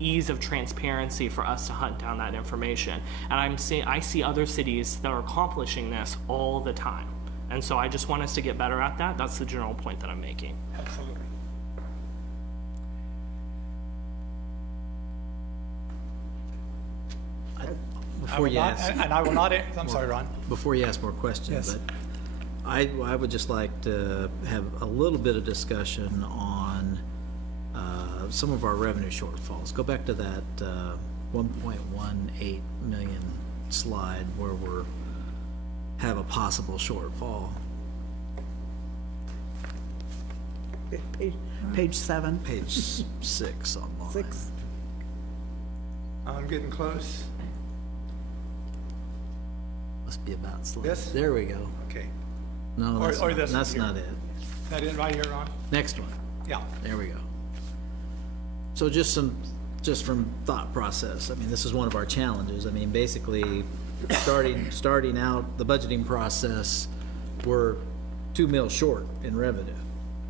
ease of transparency for us to hunt down that information. And I see other cities that are accomplishing this all the time. And so I just want us to get better at that. That's the general point that I'm making. Absolutely. Before you ask, And I will not, I'm sorry, Ron. before you ask more questions, Yes. but I would just like to have a little bit of discussion on some of our revenue shortfalls. Go back to that 1.18 million slide where have a possible shortfall. Page 7. Page 6 online. 6. I'm getting close. Must be about slide. This? There we go. Okay. No, Or- that's or not, this one that's here. not it. Is that it right here, Ron? Next one. Yeah. There we go. So just from thought process, I mean, this is one of our challenges. I mean, basically, starting out the budgeting process, we're 2 mil short in revenue.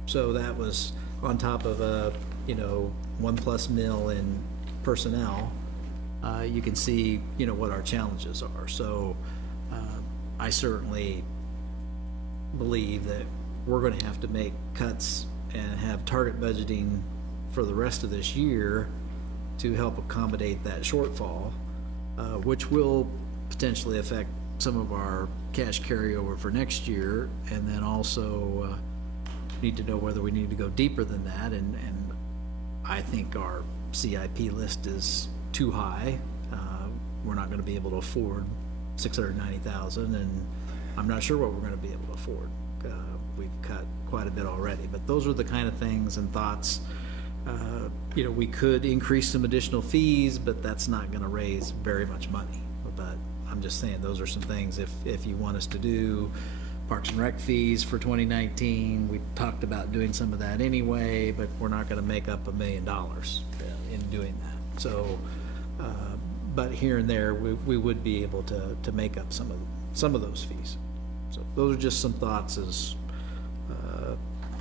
So that was on top of a, 1+ mil in personnel. You can see, what our challenges are. So, I certainly believe that we're gonna have to make cuts and have target budgeting for the rest of this year to help accommodate that shortfall, which will potentially affect some of our cash carryover for next year, and then also need to know whether we need to go deeper than that, and I think our CIP list is too high. We're not gonna be able to afford $690,000, and I'm not sure what we're gonna be able to afford. We've cut quite a bit already, but those are the kind of things and thoughts. We could increase some additional fees, but that's not gonna raise very much money. But I'm just saying, those are some things, if you want us to do Parks and Rec fees for 2019, we talked about doing some of that anyway, but we're not gonna make up $1 million in doing that. So, but here and there, we would be able to make up some of those fees. So those are just some thoughts as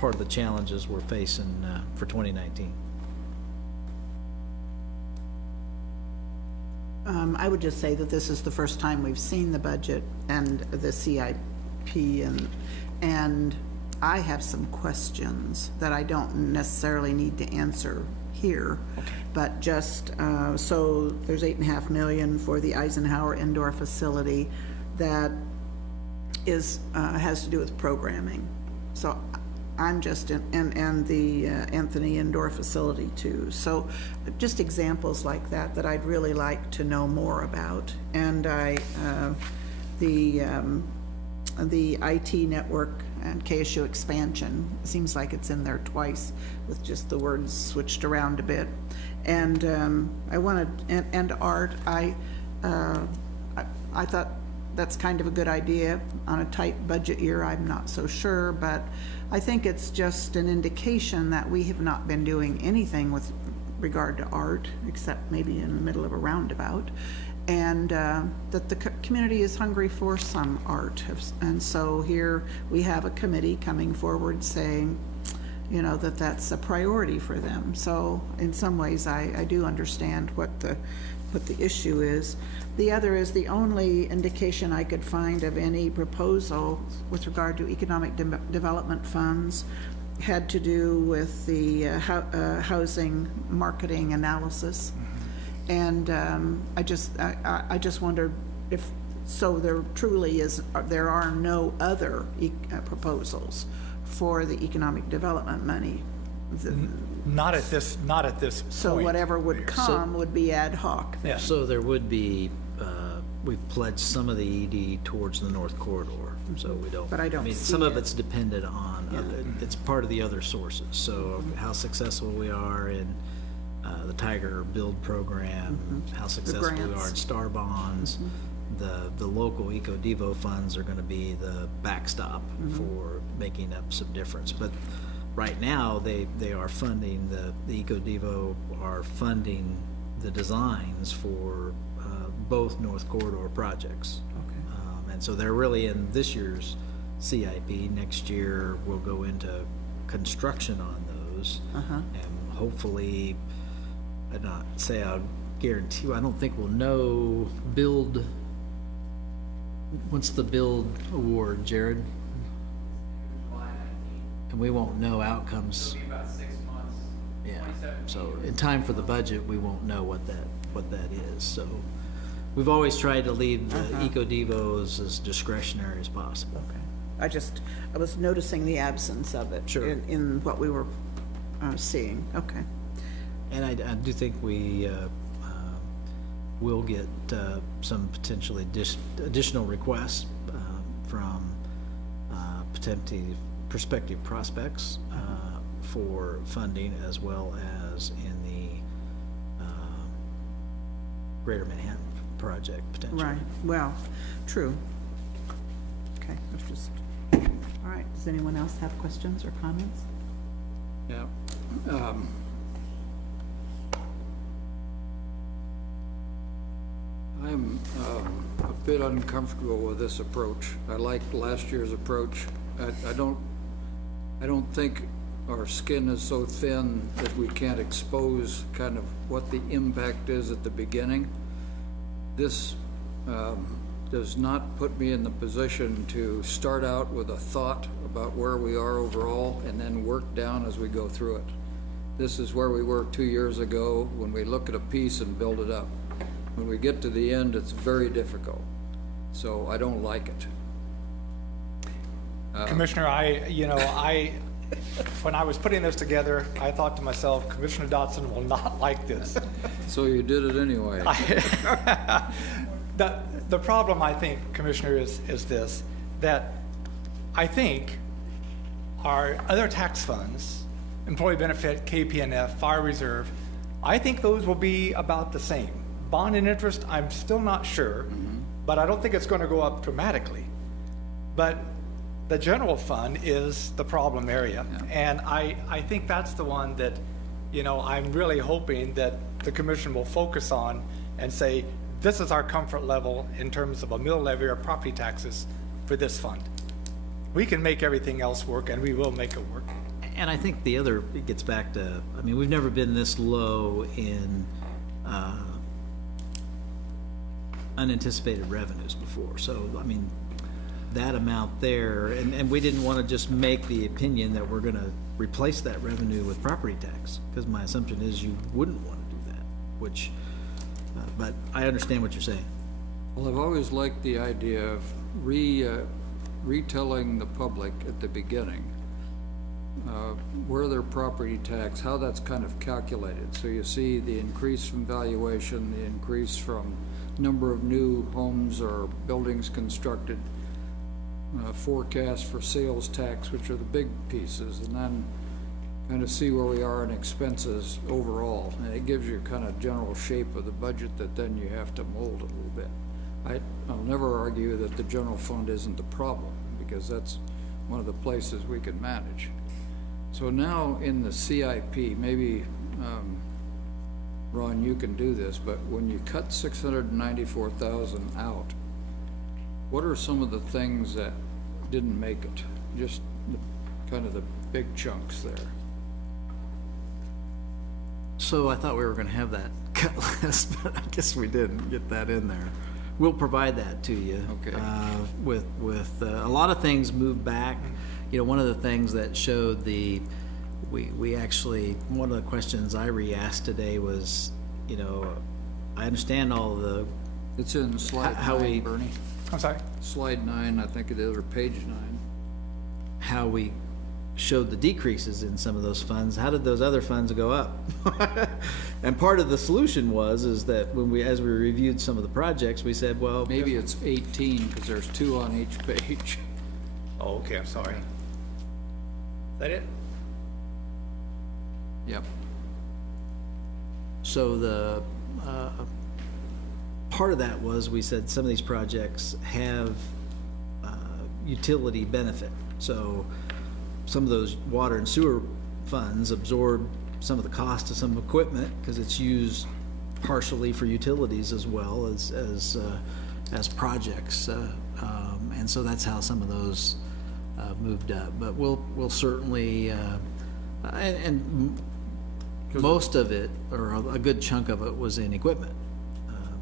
part of the challenges we're facing for 2019. I would just say that this is the first time we've seen the budget and the CIP, and I have some questions that I don't necessarily need to answer here. But just, so there's 8.5 million for the Eisenhower indoor facility that is, has to do with programming. So I'm just, and the Anthony indoor facility too. So just examples like that I'd really like to know more about. And the IT network and KSU expansion, seems like it's in there twice with just the words switched around a bit. And I wanted, and art, I thought that's kind of a good idea on a tight budget year. I'm not so sure, but I think it's just an indication that we have not been doing anything with regard to art, except maybe in the middle of a roundabout, and that the community is hungry for some art. And so here we have a committee coming forward saying, that that's a priority for them. So in some ways, I do understand what the issue is. The other is the only indication I could find of any proposal with regard to economic development funds had to do with the housing marketing analysis. And I just wondered if, so there truly is, there are no other proposals for the economic development money. Not at this point. So whatever would Mayor. come would be ad hoc then. Yeah. So there would be, we've pledged some of the ED towards the North Corridor, so we don't. But I don't mean, see some of it. it's dependent on, it's part of the other sources, so how successful we are in the Tiger Build program, how successful we are grants. in Star Bonds. The local Eco Devo funds are gonna be the backstop for making up some difference, but right now, they are funding, the Eco Devo are funding the designs for both North Corridor projects. And so they're really in this year's CIP. Next year, we'll go into construction on those. And hopefully, I'd not say I'll guarantee, I don't think we'll know what's the build award, Jared? And we won't know outcomes. It'll be about 6 months. Yeah, 2017. so in time for the budget, we won't know what that is, so we've always tried to leave the Eco Devos as discretionary as possible. Okay. I was noticing the absence of it. Sure. In what we were seeing. Okay. And I do think we we'll get some potentially additional requests from prospective prospects for funding, as well as in the Greater Manhattan project potentially. Right, well, true. Okay, that's just, all right, does anyone else have questions or comments? Yeah. I'm a bit uncomfortable with this approach. I liked last year's approach. I don't think our skin is so thin that we can't expose kind of what the impact is at the beginning. This does not put me in the position to start out with a thought about where we are overall and then work down as we go through it. This is where we were 2 years ago when we look at a piece and build it up. When we get to the end, it's very difficult. So I don't like it. Commissioner, when I was putting this together, I thought to myself, Commissioner Dotson will not like this. So you did it anyway. The problem, I think, Commissioner, is this, that I think our other tax funds, employee benefit, KPNF, fire reserve, I think those will be about the same. Bond and interest, I'm still not sure, but I don't think it's going to go up dramatically. But the general fund is the problem area. And I think that's the one that, I'm really hoping that the commission will focus on and say, this is our comfort level in terms of a mill levy or property taxes for this fund. We can make everything else work, and we will make it work. And I think it gets back to, we've never been this low in unanticipated revenues before. So, that amount there, and we didn't want to just make the opinion that we're going to replace that revenue with property tax, because my assumption is you wouldn't want to do that, which, but I understand what you're saying. Well, I've always liked the idea of retelling the public at the beginning where their property tax, how that's kind of calculated. So you see the increase from valuation, the increase from number of new homes or buildings constructed, forecast for sales tax, which are the big pieces, and then kind of see where we are in expenses overall. And it gives you kind of general shape of the budget that then you have to mold a little bit. I'll never argue that the general fund isn't the problem, because that's one of the places we can manage. So now in the CIP, maybe, Ron, you can do this, but when you cut 694,000 out, what are some of the things that didn't make it? Just kind of the big chunks there. So I thought we were going to have that cut list, but I guess we didn't get that in there. We'll provide that to you. Okay. With a lot of things moved back. One of the things that showed we actually, one of the questions I re-asked today was, I understand all the, It's in slide How 9, we- Bernie. I'm sorry? Slide 9, I think it is, or page 9. how we showed the decreases in some of those funds. How did those other funds go up? And part of the solution is that as we reviewed some of the projects, we said, well, Maybe it's 18, because there's 2 on each page. Oh, okay, I'm sorry. Is that it? Yep. so the part of that was, we said some of these projects have utility benefit. So some of those water and sewer funds absorb some of the cost of some equipment, because it's used partially for utilities as well as projects. And so that's how some of those moved up. But we'll certainly, and most of it, or a good chunk of it, was in equipment.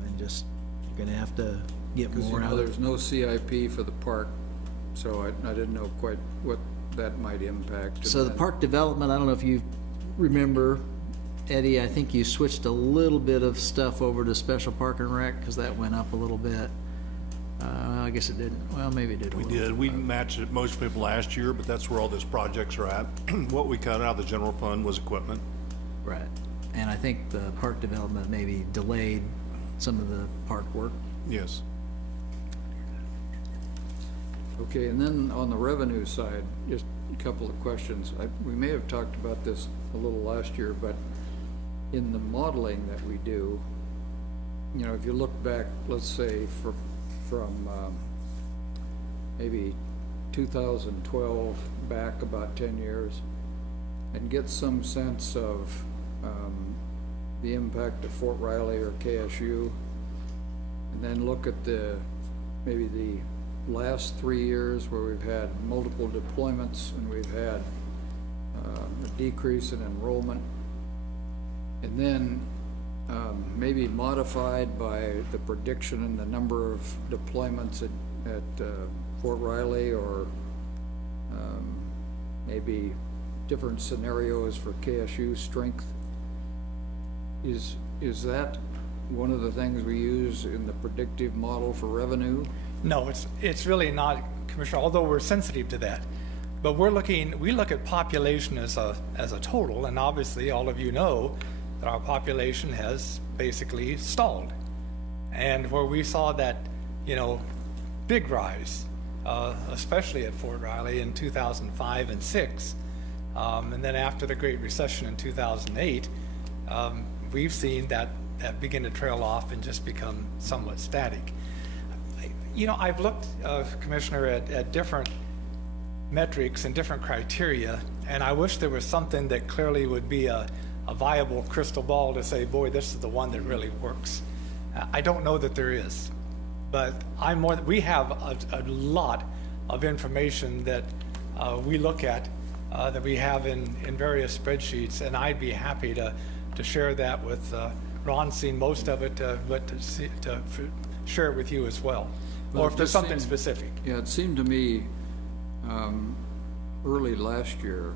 And just, you're gonna have to get Because more out of there's no CIP for the park, so I didn't know quite what that might impact. And So the then- park development, I don't know if you remember, Eddie, I think you switched a little bit of stuff over to special park and rec, because that went up a little bit. I guess it didn't, well, maybe it did a We little. did. We matched it most people last year, but that's where all those projects are at. What we cut out of the general fund was equipment. Right, and I think the park development maybe delayed some of the park work. Yes. Okay, and then on the revenue side, just a couple of questions. We may have talked about this a little last year, but in the modeling that we do, you know, if you look back, let's say from maybe 2012 back about 10 years, and get some sense of the impact of Fort Riley or KSU, and then look at maybe the last 3 years where we've had multiple deployments and we've had a decrease in enrollment, and then maybe modified by the prediction and the number of deployments at Fort Riley, or maybe different scenarios for KSU strength. Is that one of the things we use in the predictive model for revenue? No, it's really not, Commissioner, although we're sensitive to that. But we look at population as a total, and obviously all of you know that our population has basically stalled. And where we saw that, you know, big rise, especially at Fort Riley in 2005 and 6, and then after the Great Recession in 2008, we've seen that begin to trail off and just become somewhat static. You know, I've looked, Commissioner, at different metrics and different criteria, and I wish there was something that clearly would be a viable crystal ball to say, boy, this is the one that really works. I don't know that there is, but we have a lot of information that we look at, that we have in various spreadsheets, and I'd be happy to share that with Ron's seen most of it, but to share it with you as well. Well, Or if there's it something seemed- specific. Yeah, it seemed to me, early last year,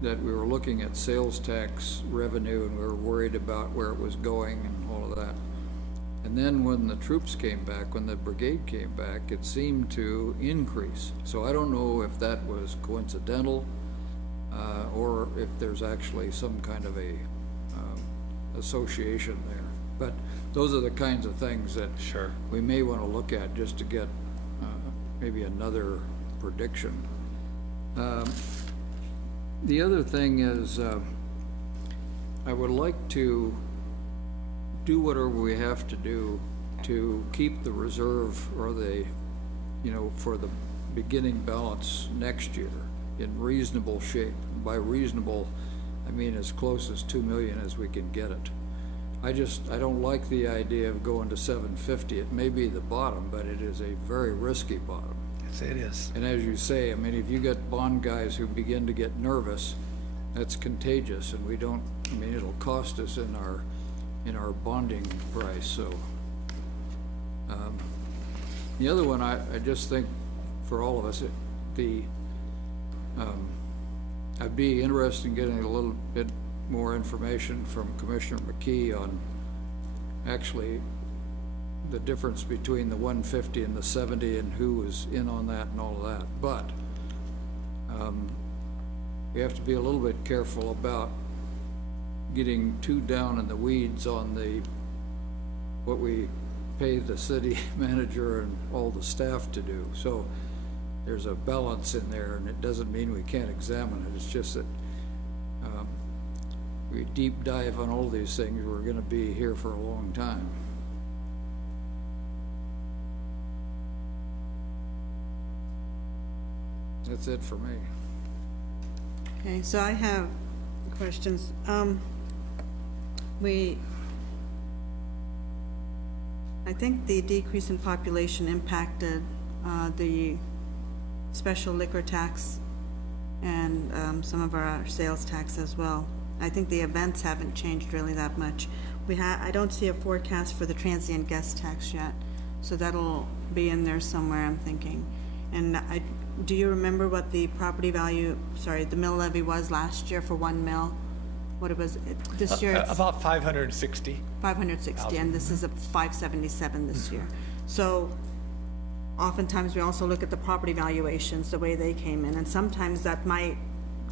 that we were looking at sales tax revenue and we were worried about where it was going and all of that. And then when the troops came back, when the brigade came back, it seemed to increase. So I don't know if that was coincidental, or if there's actually some kind of a association there. But those are the kinds of things that Sure. we may want to look at just to get maybe another prediction. The other thing is, I would like to do whatever we have to do to keep the reserve or for the beginning balance next year in reasonable shape. By reasonable, I mean as close as 2 million as we can get it. I don't like the idea of going to 750. It may be the bottom, but it is a very risky bottom. Yes, it is. And as you say, I mean, if you get bond guys who begin to get nervous, that's contagious, and it'll cost us in our bonding price, so. The other one, I just think for all of us, I'd be interested in getting a little bit more information from Commissioner McKee on actually the difference between the 150 and the 70 and who was in on that and all of that. But we have to be a little bit careful about getting too down in the weeds on what we pay the city manager and all the staff to do. So there's a balance in there, and it doesn't mean we can't examine it. It's just that we deep dive on all these things, we're going to be here for a long time. That's it for me. Okay, so I have questions. I think the decrease in population impacted the special liquor tax and some of our sales tax as well. I think the events haven't changed really that much. I don't see a forecast for the transient guest tax yet, so that'll be in there somewhere, I'm thinking. And do you remember what the property value, the mill levy was last year for 1 mill? What it was, this year it's About 560. 560, and this is a 577 this year. So oftentimes we also look at the property valuations, the way they came in, and sometimes that might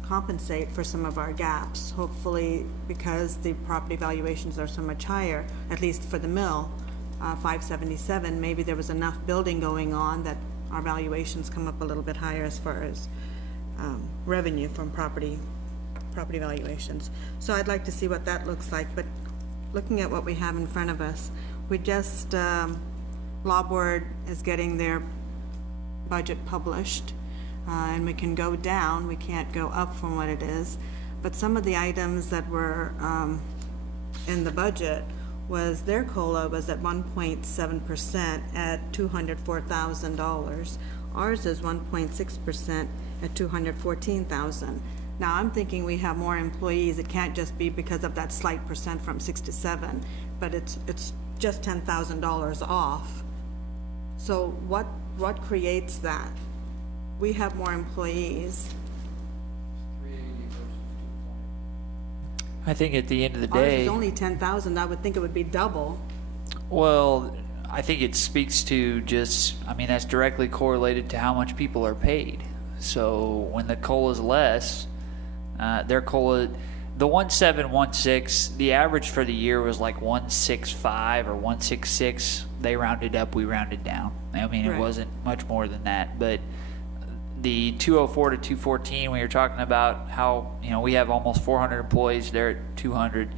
compensate for some of our gaps. Hopefully, because the property valuations are so much higher, at least for the mill, 577, maybe there was enough building going on that our valuations come up a little bit higher as far as revenue from property valuations. So I'd like to see what that looks like, but looking at what we have in front of us, we just, Law Board is getting their budget published, and we can go down, we can't go up from what it is, but some of the items that were in the budget was their COLA was at 1.7% at $204,000. Ours is 1.6% at $214,000. Now, I'm thinking we have more employees. It can't just be because of that slight percent from 6 to 7, but it's just $10,000 off. So what creates that? We have more employees. I think at the end of the Ours day, is only 10,000. I would think it would be double. well, I think it speaks to just, I mean, that's directly correlated to how much people are paid. So when the COLA is less, their COLA, the 1716, the average for the year was like 165 or 166. They rounded up, we rounded down. I mean, it Right. wasn't much more than that, but the 204 to 214, when you're talking about how, you know, we have almost 400 employees, they're at 200,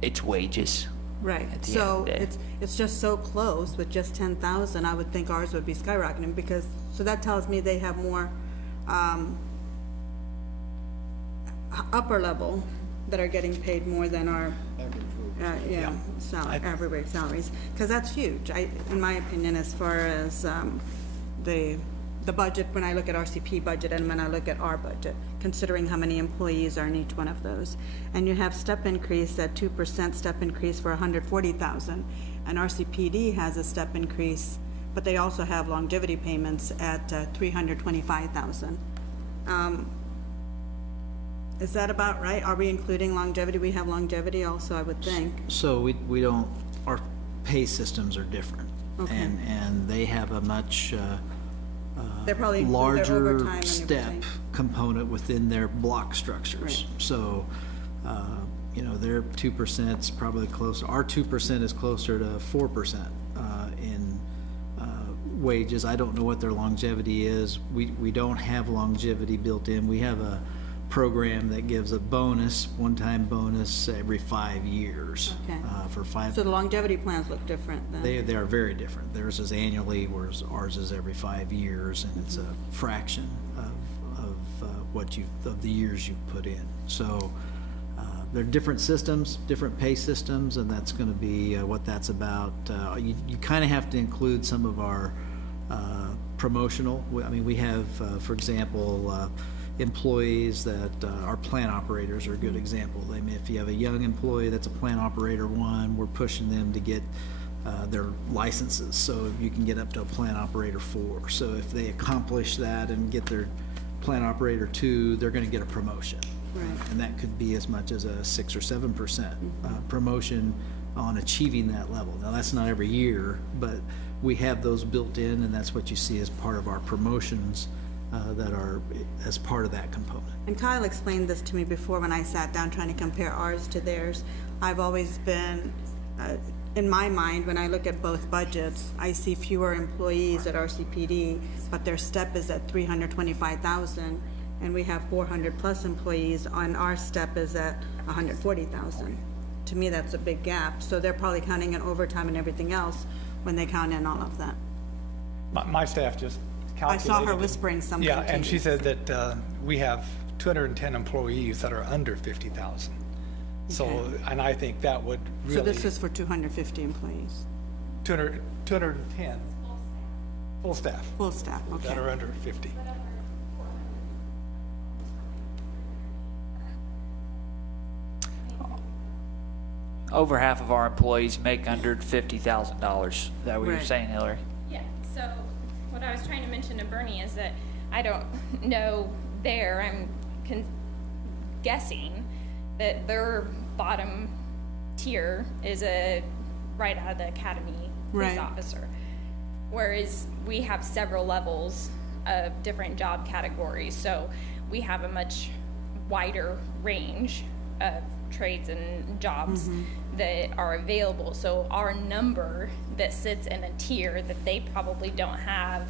it's wages. Right, At the end so of the day. it's just so close with just 10,000, I would think ours would be skyrocketing, because, so that tells me they have more, upper level that are getting paid more than our, average wage salaries, because that's huge, in my opinion, as far as, the budget, when I look at RCP budget and when I look at our budget, considering how many employees are in each one of those. And you have step increase at 2% step increase for 140,000, and RCPD has a step increase, but they also have longevity payments at 325,000. Is that about right? Are we including longevity? We have longevity also, I would think. So we don't, our pay systems are different. Okay. And they have a much They're probably include their overtime larger and step everything. component within their block structures. Right. So, you know, their 2% is probably closer, our 2% is closer to 4% in wages. I don't know what their longevity is. We don't have longevity built in. We have a program that gives a bonus, one-time bonus every 5 years. Okay. For 5. So the longevity plans look different then? They are very different. Theirs is annually, whereas ours is every 5 years, and it's a fraction of of the years you've put in. So they're different systems, different pay systems, and that's going to be what that's about. You kind of have to include some of our promotional. I mean, we have, for example, employees that are plant operators are a good example. I mean, if you have a young employee that's a plant operator 1, we're pushing them to get their licenses, so you can get up to a plant operator 4. So if they accomplish that and get their plant operator 2, they're going to get a promotion. Right. And that could be as much as a 6 or 7% promotion on achieving that level. Now, that's not every year, but we have those built in, and that's what you see as part of our promotions that are as part of that component. And Kyle explained this to me before when I sat down trying to compare ours to theirs. I've always been, in my mind, when I look at both budgets, I see fewer employees at RCPD, but their step is at 325,000, and we have 400 plus employees, and our step is at 140,000. To me, that's a big gap. So they're probably counting in overtime and everything else when they count in all of that. My staff just I calculated. saw her it. whispering something Yeah, to and you. she said that we have 210 employees that are under 50,000. So, Okay. and I think that would really. So this is for 250 employees, 210. Full staff. full staff, okay. That are under 50. Over half of our employees make under $50,000. Is that what you're Right. saying, Hillary? Yeah, so what I was trying to mention to Bernie is that I don't know there, I'm guessing that their bottom tier is a right out of the academy police Right. officer. Whereas we have several levels of different job categories, so we have a much wider range of trades and jobs that are available. So our number that sits in a tier that they probably don't have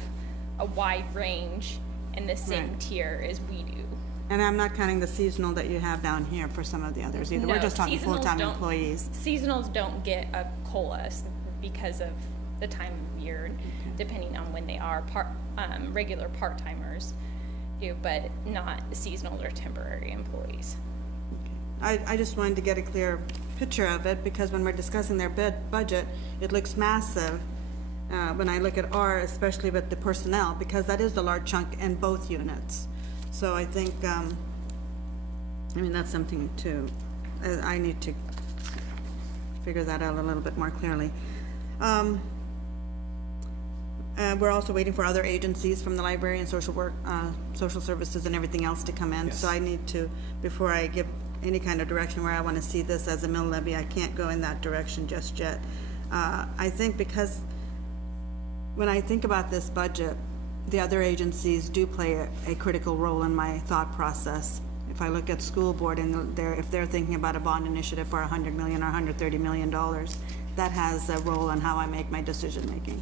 a wide range in the same Right. tier as we do. And I'm not counting the seasonal that you have down here for some of the others either. We're No, just talking seasonals full-time don't- employees. Seasonals don't get a COLA because of the time of year, depending on when they are. Regular part-timers do, but not seasonal or temporary employees. I just wanted to get a clear picture of it, because when we're discussing their budget, it looks massive. When I look at R, especially with the personnel, because that is the large chunk in both units. So I think, I mean, that's something to, I need to figure that out a little bit more clearly. We're also waiting for other agencies from the library and social work, social services and everything else to come in. So I need to, before I give any kind of direction where I want to see this as a mill levy, I can't go in that direction just yet. I think because when I think about this budget, the other agencies do play a critical role in my thought process. If I look at school board and if they're thinking about a bond initiative for $100 million or $130 million, that has a role in how I make my decision making.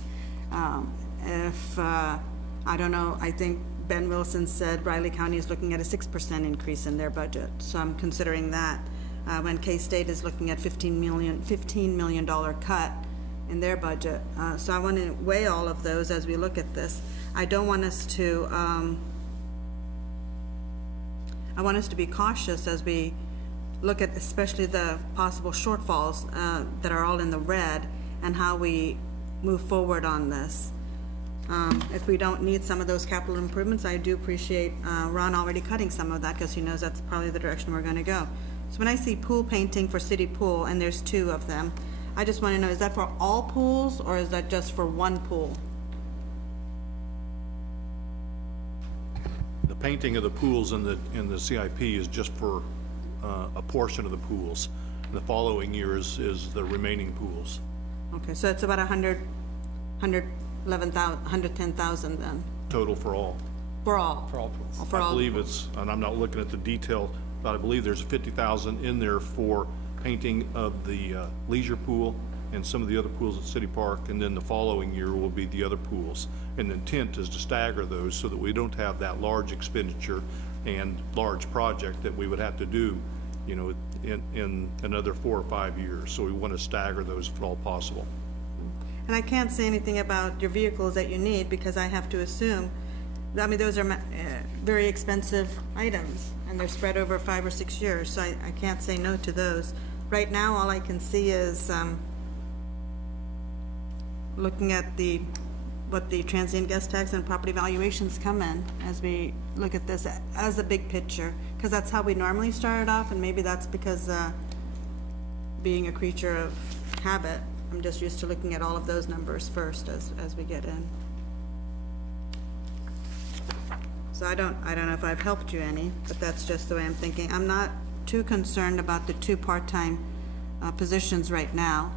I don't know, I think Ben Wilson said Riley County is looking at a 6% increase in their budget, so I'm considering that. When K-State is looking at $15 million cut in their budget. So I want to weigh all of those as we look at this. I don't want us to, I want us to be cautious as we look at especially the possible shortfalls that are all in the red, and how we move forward on this. If we don't need some of those capital improvements, I do appreciate Ron already cutting some of that, because he knows that's probably the direction we're going to go. So when I see pool painting for City Pool, and there's 2 of them, I just want to know, is that for all pools, or is that just for one pool? The painting of the pools in the CIP is just for a portion of the pools. And the following year is the remaining pools. Okay, so it's about 110,000 then, Total for all. for all? For all pools. For I all. believe it's, and I'm not looking at the detail, but I believe there's 50,000 in there for painting of the leisure pool and some of the other pools at City Park, and then the following year will be the other pools. And the intent is to stagger those so that we don't have that large expenditure and large project that we would have to do, you know, in another 4 or 5 years. So we want to stagger those if at all possible. And I can't say anything about your vehicles that you need, because I have to assume, I mean, those are very expensive items, and they're spread over 5 or 6 years, so I can't say no to those. Right now, all I can see is looking at what the transient guest tax and property valuations come in as we look at this as a big picture, because that's how we normally start it off, and maybe that's because being a creature of habit, I'm just used to looking at all of those numbers first as we get in. So I don't know if I've helped you any, but that's just the way I'm thinking. I'm not too concerned about the 2 part-time positions right now.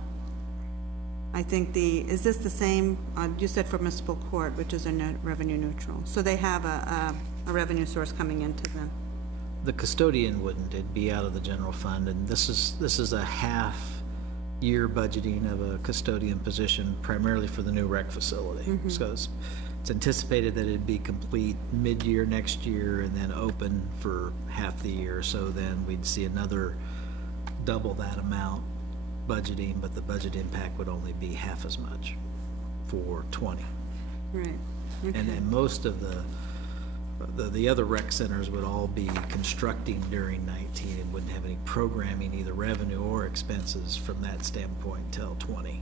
I think is this the same, you said for municipal court, which is a revenue neutral. So they have a revenue source coming into them. The custodian wouldn't, it'd be out of the general fund, and this is a half-year budgeting of a custodian position primarily for the new rec facility. So it's anticipated that it'd be complete mid-year next year and then open for half the year, so then we'd see another double that amount budgeting, but the budget impact would only be half as much for 20. Right. And then most of the other rec centers would all be constructing during 19 and wouldn't have any programming, either revenue or expenses from that standpoint till 20.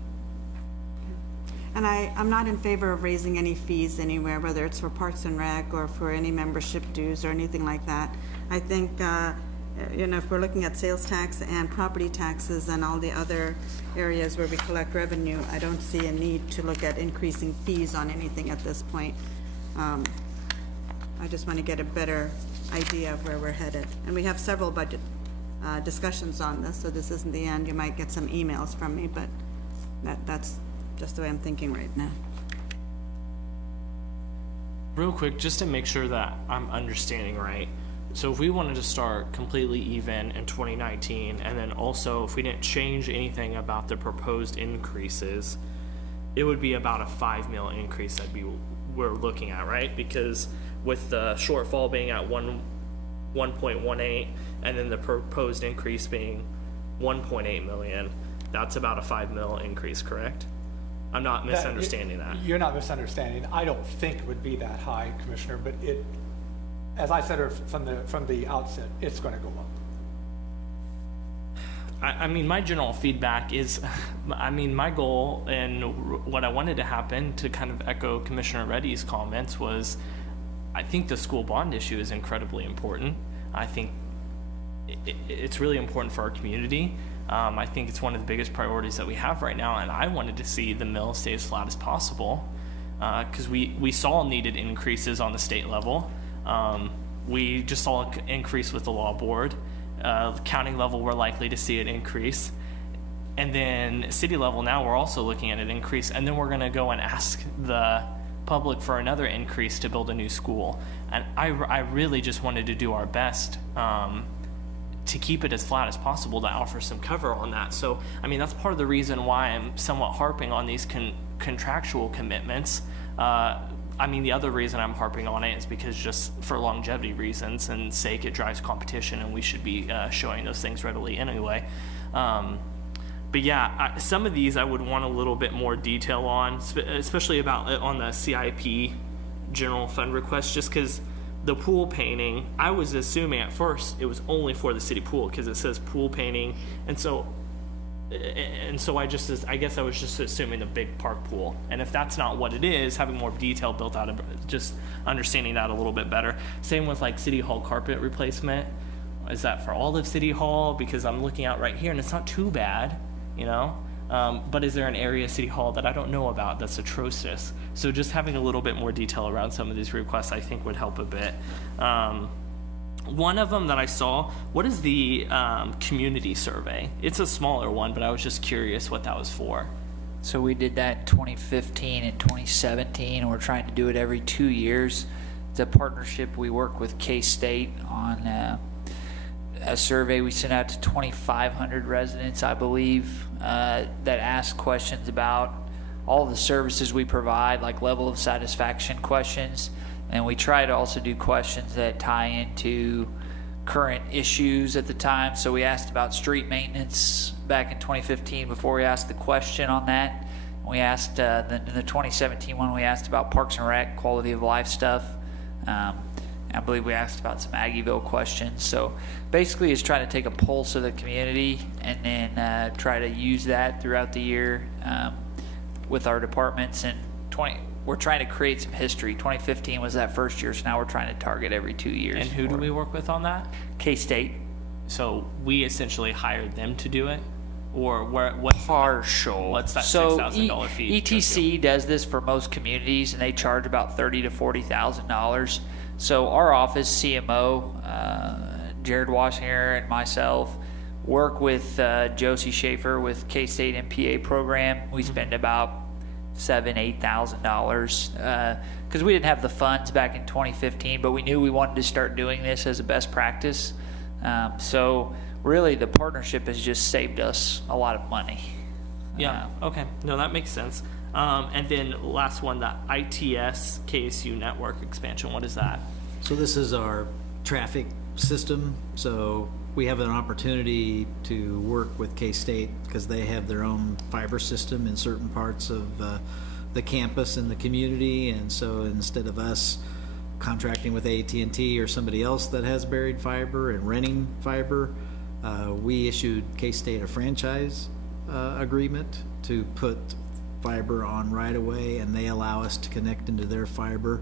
And I'm not in favor of raising any fees anywhere, whether it's for Parks and Rec or for any membership dues or anything like that. I think, you know, if we're looking at sales tax and property taxes and all the other areas where we collect revenue, I don't see a need to look at increasing fees on anything at this point. I just want to get a better idea of where we're headed. And we have several budget discussions on this, so this isn't the end. You might get some emails from me, but that's just the way I'm thinking right now. Real quick, just to make sure that I'm understanding right, So if we wanted to start completely even in 2019, and then also if we didn't change anything about the proposed increases, it would be about a 5 mil increase that we're looking at, right? Because with the shortfall being at 1.18, and then the proposed increase being 1.8 million, that's about a 5 mil increase, correct? I'm not misunderstanding that. You're not misunderstanding. I don't think it would be that high, Commissioner, but it, as I said from the outset, it's going to go up. I mean, my general feedback is, I mean, my goal and what I wanted to happen, to kind of echo Commissioner Reddy's comments, was I think the school bond issue is incredibly important. I think it's really important for our community. I think it's one of the biggest priorities that we have right now, and I wanted to see the mill stay as flat as possible, because we saw needed increases on the state level. We just saw an increase with the law board. County level, we're likely to see an increase. And then city level, now we're also looking at an increase, and then we're going to go and ask the public for another increase to build a new school. And I really just wanted to do our best to keep it as flat as possible, to offer some cover on that. So, I mean, that's part of the reason why I'm somewhat harping on these contractual commitments. I mean, the other reason I'm harping on it is because just for longevity reasons and sake, it drives competition, and we should be showing those things readily anyway. But yeah, some of these I would want a little bit more detail on, especially about on the CIP general fund request, just because the pool painting, I was assuming at first it was only for the city pool because it says pool painting, and so I guess I was just assuming the big park pool. And if that's not what it is, having more detail built out of just understanding that a little bit better. Same with like city hall carpet replacement. Is that for all of city hall? Because I'm looking out right here and it's not too bad, you know? But is there an area of city hall that I don't know about that's atrocious? So just having a little bit more detail around some of these requests I think would help a bit. One of them that I saw, what is the community survey? It's a smaller one, but I was just curious what that was for. So we did that in 2015 and 2017, and we're trying to do it every 2 years. It's a partnership. We work with K-State on a survey we sent out to 2,500 residents, I believe, that ask questions about all the services we provide, like level of satisfaction questions. And we try to also do questions that tie into current issues at the time. So we asked about street maintenance back in 2015 before we asked the question on that. We asked, in the 2017 one, we asked about Parks and Rec, quality of life stuff. I believe we asked about some Aggieville questions. So basically it's trying to take a pulse of the community and then try to use that throughout the year with our departments. And we're trying to create some history. 2015 was that first year, so now we're trying to target every 2 years. And who do we work with on that? K-State. So we essentially hired them to do it? Or what's Partial. What's that so $6,000 fee? ETC does this for most communities, and they charge about $30,000 to $40,000. So our office, CMO, Jared Washington and myself, work with Josie Schaefer with K-State MPA program. We spend about $7,000-8,000 because we didn't have the funds back in 2015, but we knew we wanted to start doing this as a best practice. So really, the partnership has just saved us a lot of money. Yeah, okay. No, that makes sense. And then last one, the ITS KSU network expansion. What is that? So this is our traffic system. So we have an opportunity to work with K-State because they have their own fiber system in certain parts of the campus and the community. And so instead of us contracting with AT&T or somebody else that has buried fiber and renting fiber, we issued K-State a franchise agreement to put fiber on right away, and they allow us to connect into their fiber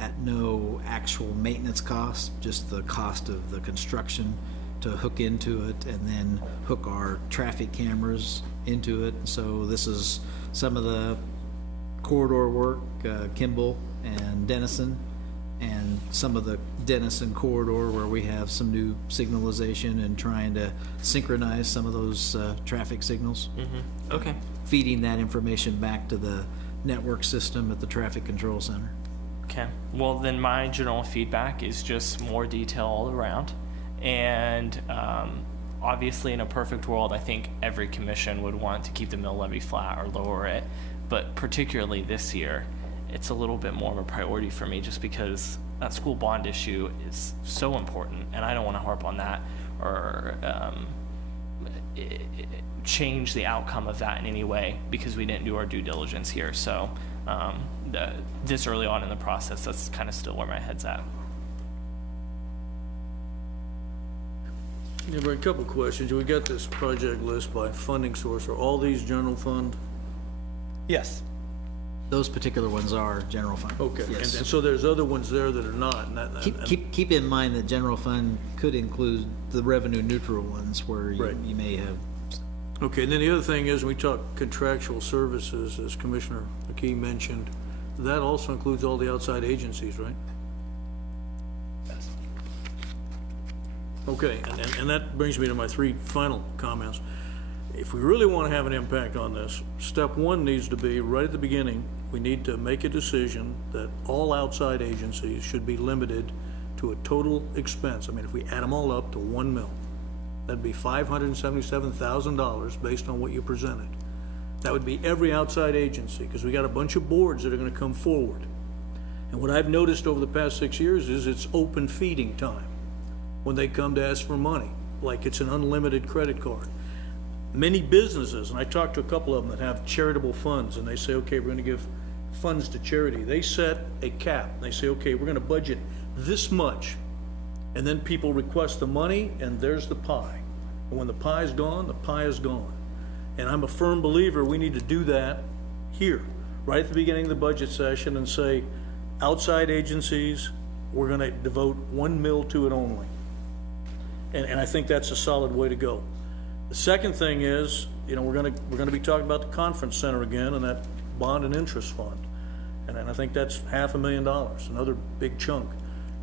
at no actual maintenance cost, just the cost of the construction to hook into it and then hook our traffic cameras into it. So this is some of the corridor work, Kimball and Denison, and some of the Denison corridor where we have some new signalization and trying to synchronize some of those traffic signals. Okay. Feeding that information back to the network system at the traffic control center. Okay. Okay, well, then my general feedback is just more detail all around. And obviously, in a perfect world, I think every commission would want to keep the mill levy flat or lower it. But particularly this year, it's a little bit more of a priority for me just because that school bond issue is so important. And I don't want to harp on that or change the outcome of that in any way because we didn't do our due diligence here. So this early on in the process, that's kind of still where my head's at. Yeah, but a couple of questions. We got this project list by funding source. Are all these general fund? Yes. Those particular ones are general fund. Okay, Yes. and so there's other ones there that are not, and that, Keep in mind that general fund could include the revenue neutral ones where Right. you may have, okay, and then the other thing is, we talk contractual services, as Commissioner McKee mentioned, that also includes all the outside agencies, right? Okay, and that brings me to my three final comments. If we really want to have an impact on this, step one needs to be, right at the beginning, we need to make a decision that all outside agencies should be limited to a total expense. I mean, if we add them all up to $1 million, that'd be $577,000 based on what you presented. That would be every outside agency, because we got a bunch of boards that are gonna come forward. And what I've noticed over the past 6 years is it's open feeding time when they come to ask for money, like it's an unlimited credit card. Many businesses, and I talked to a couple of them that have charitable funds, and they say, okay, we're gonna give funds to charity. They set a cap. They say, okay, we're gonna budget this much. And then people request the money, and there's the pie. And when the pie's gone, the pie is gone. And I'm a firm believer we need to do that here, right at the beginning of the budget session, and say, outside agencies, we're gonna devote $1 million to it only. And I think that's a solid way to go. The second thing is, you know, we're gonna be talking about the conference center again and that bond and interest fund. And I think that's $500,000, another big chunk.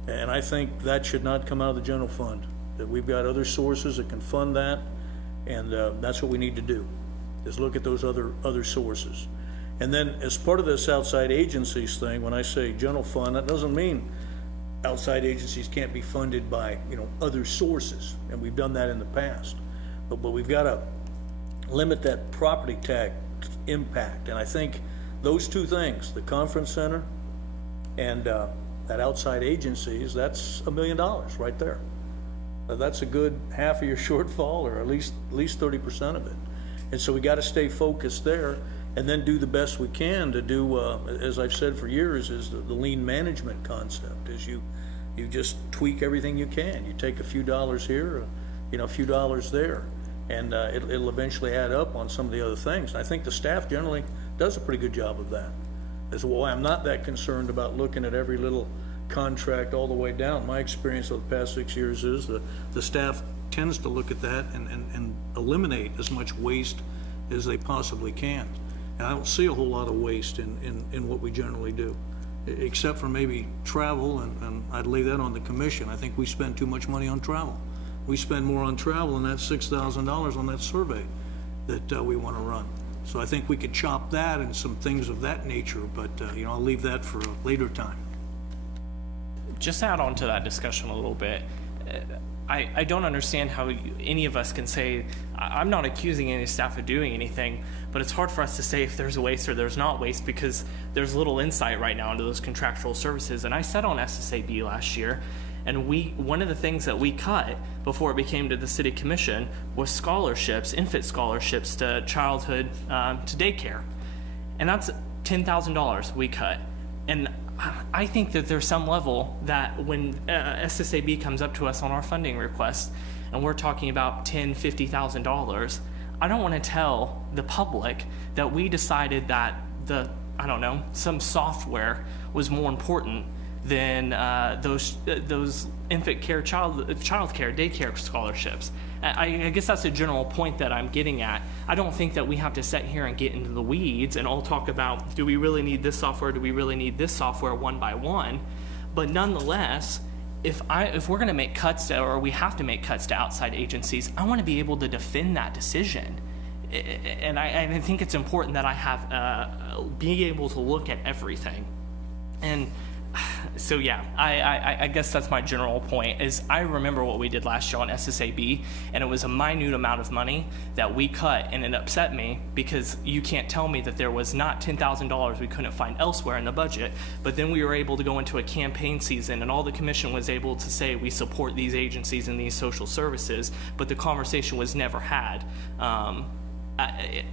And I think that should not come out of the general fund, that we've got other sources that can fund that. And that's what we need to do, is look at those other sources. And then as part of this outside agencies thing, when I say general fund, that doesn't mean outside agencies can't be funded by, you know, other sources. And we've done that in the past. But we've got to limit that property tax impact. And I think those two things, the conference center and that outside agencies, that's $1 million right there. That's a good half of your shortfall, or at least 30% of it. And so we got to stay focused there, and then do the best we can to do, as I've said for years, is the lean management concept. Is you just tweak everything you can. You take a few dollars here, you know, a few dollars there, and it'll eventually add up on some of the other things. And I think the staff generally does a pretty good job of that. That's why I'm not that concerned about looking at every little contract all the way down. My experience over the past 6 years is the staff tends to look at that and eliminate as much waste as they possibly can. And I don't see a whole lot of waste in what we generally do, except for maybe travel, and I'd lay that on the commission. I think we spend too much money on travel. We spend more on travel than that $6,000 on that survey that we want to run. So I think we could chop that and some things of that nature, but you know, I'll leave that for a later time. Just add on to that discussion a little bit. I don't understand how any of us can say, I'm not accusing any staff of doing anything, but it's hard for us to say if there's waste or there's not waste because there's little insight right now into those contractual services. And I sat on SSAB last year, and one of the things that we cut before it became to the city commission was scholarships, infant scholarships to childhood, to daycare. And that's $10,000 we cut. And I think that there's some level that when SSAB comes up to us on our funding request and we're talking about $10,000, $50,000, I don't want to tell the public that we decided that some software was more important than those infant care, child care, daycare scholarships. I guess that's a general point that I'm getting at. I don't think that we have to sit here and get into the weeds and all talk about, do we really need this software? Do we really need this software one by one? But nonetheless, if we're going to make cuts or we have to make cuts to outside agencies, I want to be able to defend that decision. And I think it's important that I have being able to look at everything. And So yeah, I guess that's my general point, is I remember what we did last year on SSAB, and it was a minute amount of money that we cut, and it upset me because you can't tell me that there was not $10,000 we couldn't find elsewhere in the budget. But then we were able to go into a campaign season, and all the commission was able to say we support these agencies and these social services, but the conversation was never had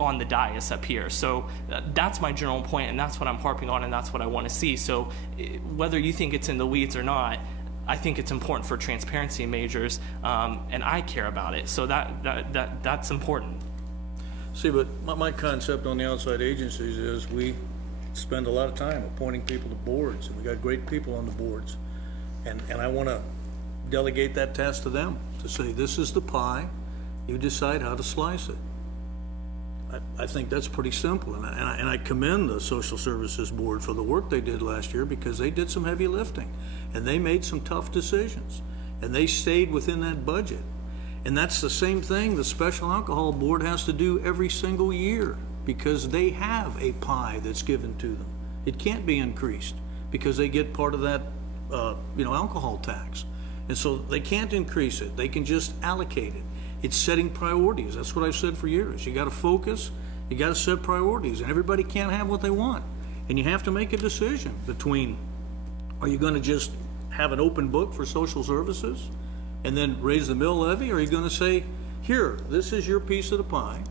on the dais up here. So that's my general point, and that's what I'm harping on, and that's what I want to see. So whether you think it's in the weeds or not, I think it's important for transparency measures, and I care about it. So that's important. See, but my concept on the outside agencies is we spend a lot of time appointing people to boards, and we got great people on the boards. And I want to delegate that task to them, to say, this is the pie, you decide how to slice it. I think that's pretty simple, and I commend the Social Services Board for the work they did last year, because they did some heavy lifting, and they made some tough decisions, and they stayed within that budget. And that's the same thing the Special Alcohol Board has to do every single year, because they have a pie that's given to them. It can't be increased, because they get part of that, alcohol tax. And so they can't increase it, they can just allocate it. It's setting priorities. That's what I've said for years. You got to focus, you got to set priorities, and everybody can't have what they want. And you have to make a decision between, are you going to just have an open book for social services and then raise the mill levy, or are you going to say, here, this is your piece of the pie,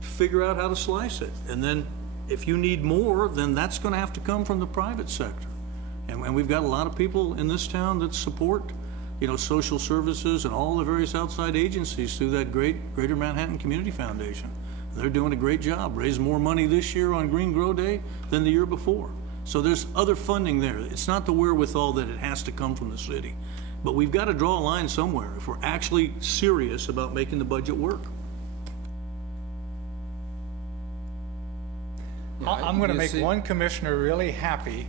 figure out how to slice it, and then if you need more, then that's going to have to come from the private sector. And we've got a lot of people in this town that support social services and all the various outside agencies through that Greater Manhattan Community Foundation. They're doing a great job, raising more money this year on Green Grow Day than the year before. So there's other funding there. It's not the wherewithal that it has to come from the city. But we've got to draw a line somewhere if we're actually serious about making the budget work. I'm going to do you make see- one commissioner really happy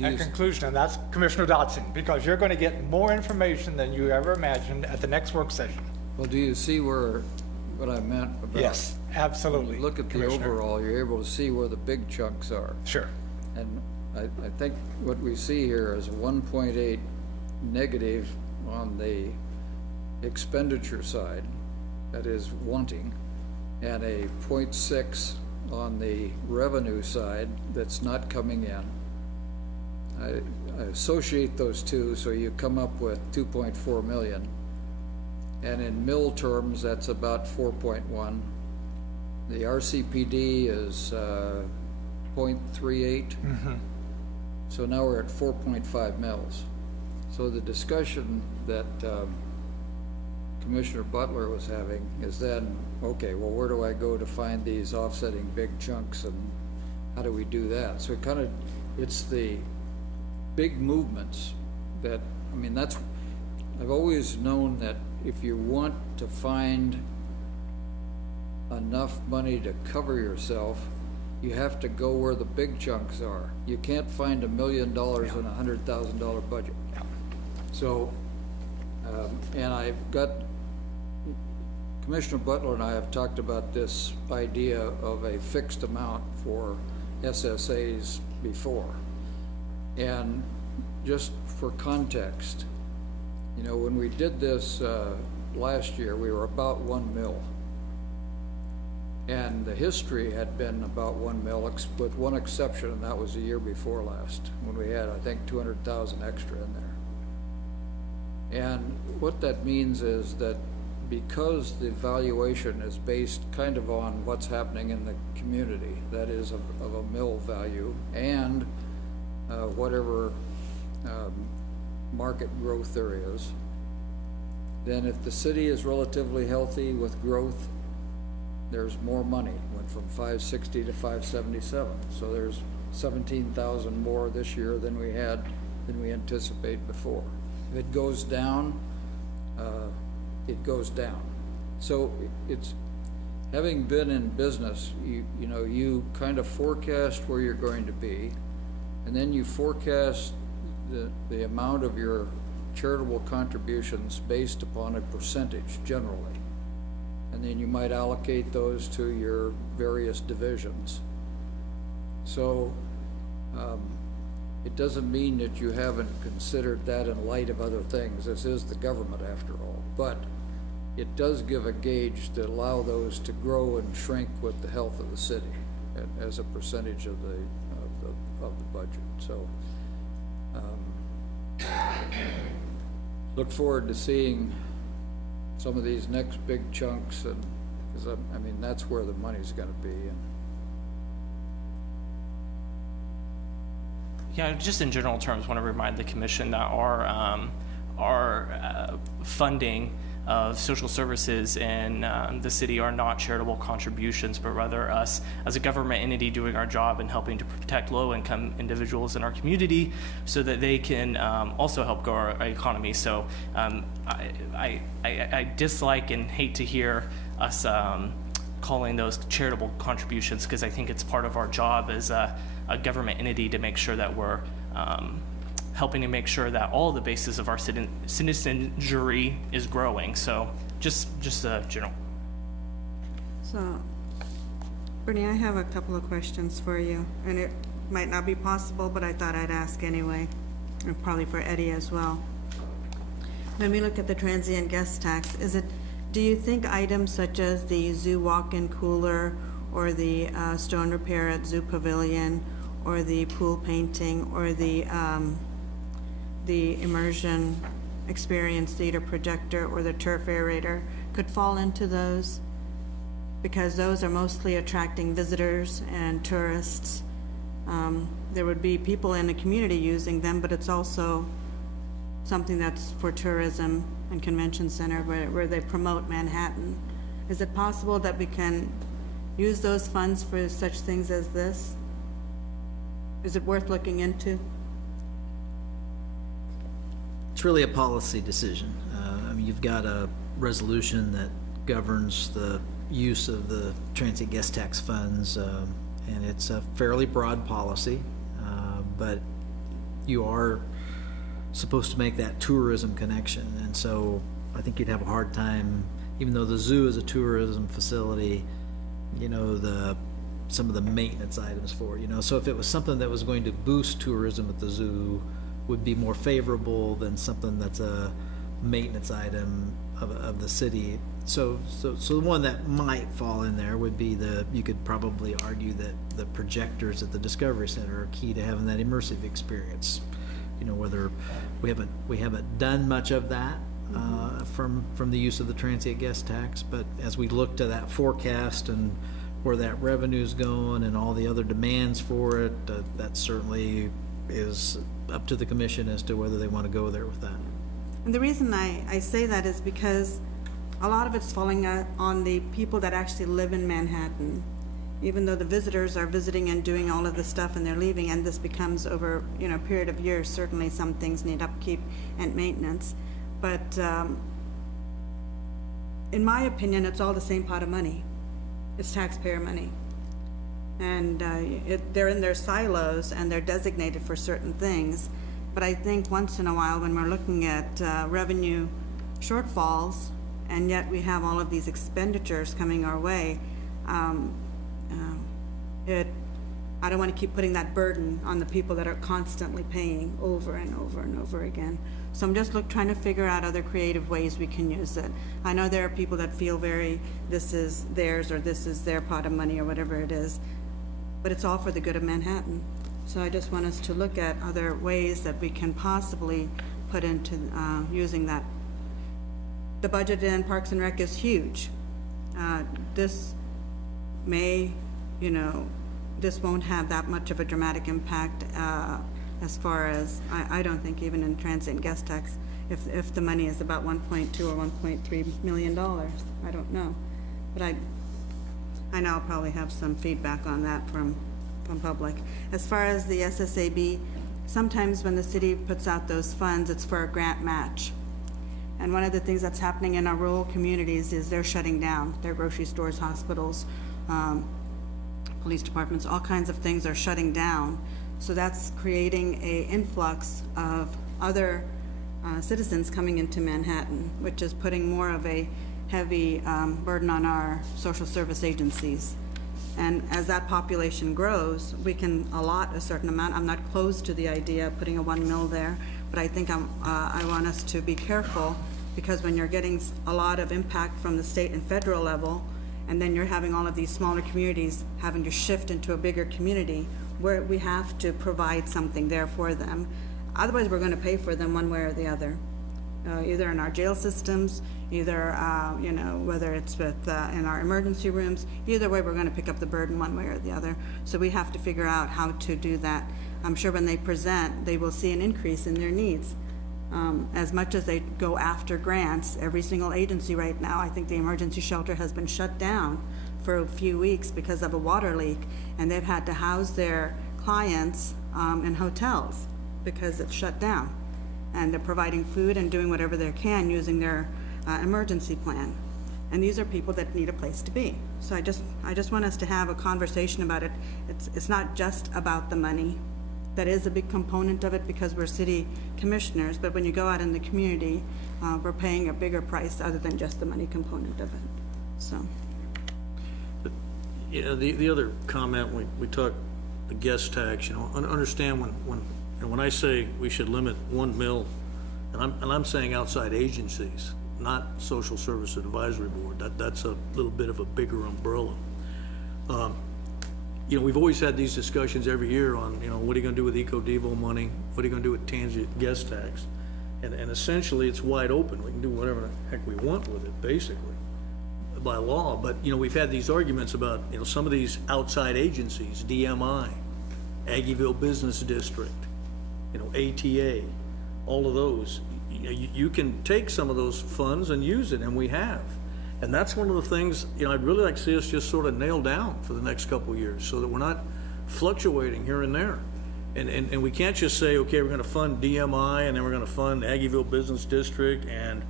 at conclusion, and that's Commissioner Dodson, because you're going to get more information than you ever imagined at the next work session. Well, do you see what I meant about? Yes, absolutely. When you look at the Commissioner. overall, you're able to see where the big chunks are. Sure. And I think what we see here is a 1.8 negative on the expenditure side, that is wanting, and a 0.6 on the revenue side that's not coming in. I associate those two, so you come up with 2.4 million. And in mill terms, that's about 4.1. The RCPD is 0.38. So now we're at 4.5 mils. So the discussion that Commissioner Butler was having is then, okay, well, where do I go to find these offsetting big chunks, and how do we do that? So it's the big movements that, I've always known that if you want to find enough money to cover yourself, you have to go where the big chunks are. You can't find $1 million in a $100,000 budget. So, and I've got, Commissioner Butler and I have talked about this idea of a fixed amount for SSAs before. And just for context, when we did this last year, we were about 1 mil. And the history had been about 1 mil, with one exception, and that was the year before last, when we had, I think, 200,000 extra in there. And what that means is that because the valuation is based kind of on what's happening in the community, that is of a mill value, and whatever market growth there is, then if the city is relatively healthy with growth, there's more money. Went from 560 to 577. So there's 17,000 more this year than we anticipate before. If it goes down, it goes down. So it's, having been in business, you kind of forecast where you're going to be, and then you forecast the amount of your charitable contributions based upon a percentage generally. And then you might allocate those to your various divisions. So It doesn't mean that you haven't considered that in light of other things. This is the government after all. But it does give a gauge to allow those to grow and shrink with the health of the city as a percentage of the budget. So, look forward to seeing some of these next big chunks, and, because I mean, that's where the money's gonna be. And Yeah, just in general terms, want to remind the commission that our funding of social services in the city are not charitable contributions, but rather us as a government entity doing our job and helping to protect low-income individuals in our community so that they can also help grow our economy. So I dislike and hate to hear us calling those charitable contributions, because I think it's part of our job as a government entity to make sure that we're helping to make sure that all the bases of our citizenry is growing. So just general. So, Bernie, I have a couple of questions for you, and it might not be possible, but I thought I'd ask anyway, and probably for Eddie as well. When we look at the transient guest tax, do you think items such as the zoo walk-in cooler or the stone repair at Zoo Pavilion or the pool painting or the immersion experience theater projector or the turf aerator could fall into those? Because those are mostly attracting visitors and tourists. There would be people in the community using them, but it's also something that's for tourism and convention center where they promote Manhattan. Is it possible that we can use those funds for such things as this? Is it worth looking into? It's really a policy decision. I mean, you've got a resolution that governs the use of the transient guest tax funds, and it's a fairly broad policy, but you are supposed to make that tourism connection, and so I think you'd have a hard time, even though the zoo is a tourism facility, you know, some of the maintenance items for it, you know, so if it was something that was going to boost tourism at the zoo, would be more favorable than something that's a maintenance item of the city. So the one that might fall in there would be you could probably argue that the projectors at the Discovery Center are key to having that immersive experience. You know, whether we haven't done much of that from the use of the transient guest tax, but as we look to that forecast and where that revenue's going and all the other demands for it, that certainly is up to the commission as to whether they want to go there with that. And the reason I say that is because a lot of it's falling on the people that actually live in Manhattan. Even though the visitors are visiting and doing all of the stuff and they're leaving, and this becomes over, you know, a period of years, certainly some things need upkeep and maintenance. But in my opinion, it's all the same pot of money. It's taxpayer money. And they're in their silos and they're designated for certain things. But I think once in a while when we're looking at revenue shortfalls, and yet we have all of these expenditures coming our way, I don't want to keep putting that burden on the people that are constantly paying over and over and over again. So I'm just trying to figure out other creative ways we can use it. I know there are people that feel this is theirs or this is their pot of money or whatever it is, but it's all for the good of Manhattan. So I just want us to look at other ways that we can possibly put into using that. The budget in Parks and Rec is huge. This may, you know, this won't have that much of a dramatic impact as far as, I don't think even in transient guest tax, if the money is about 1.2 or 1.3 million dollars. I don't know. But I know I'll probably have some feedback on that from public. As far as the SSAB, sometimes when the city puts out those funds, it's for a grant match. And one of the things that's happening in our rural communities is they're shutting down. Their grocery stores, hospitals, police departments, all kinds of things are shutting down. So that's creating an influx of other citizens coming into Manhattan, which is putting more of a heavy burden on our social service agencies. And as that population grows, we can allot a certain amount. I'm not closed to the idea of putting a 1 mil there, but I think I want us to be careful, because when you're getting a lot of impact from the state and federal level, and then you're having all of these smaller communities having to shift into a bigger community, where we have to provide something there for them. Otherwise, we're gonna pay for them one way or the other. Either in our jail systems, either, whether it's in our emergency rooms, either way, we're gonna pick up the burden one way or the other. So we have to figure out how to do that. I'm sure when they present, they will see an increase in their needs. As much as they go after grants, every single agency right now, I think the emergency shelter has been shut down for a few weeks because of a water leak, and they've had to house their clients in hotels because it's shut down. And they're providing food and doing whatever they can using their emergency plan. And these are people that need a place to be. So I just want us to have a conversation about it. It's not just about the money. That is a big component of it because we're city commissioners, but when you go out in the community, we're paying a bigger price other than just the money component of it, so. The other comment, we talked the guest tax, understand when I say we should limit 1 mil, and I'm saying outside agencies, not Social Service Advisory Board, that's a little bit of a bigger umbrella. We've always had these discussions every year on, what are you gonna do with Eco-Devo money? What are you gonna do with transient guest tax? And essentially, it's wide open. We can do whatever the heck we want with it, basically, by law. But, we've had these arguments about, some of these outside agencies, DMI, Aggieville Business District, ATA, all of those. You can take some of those funds and use it, and we have. And that's one of the things, I'd really like to see us just sort of nail down for the next couple of years so that we're not fluctuating here and there. And we can't just say, okay, we're gonna fund DMI and then we're gonna fund Aggieville Business District and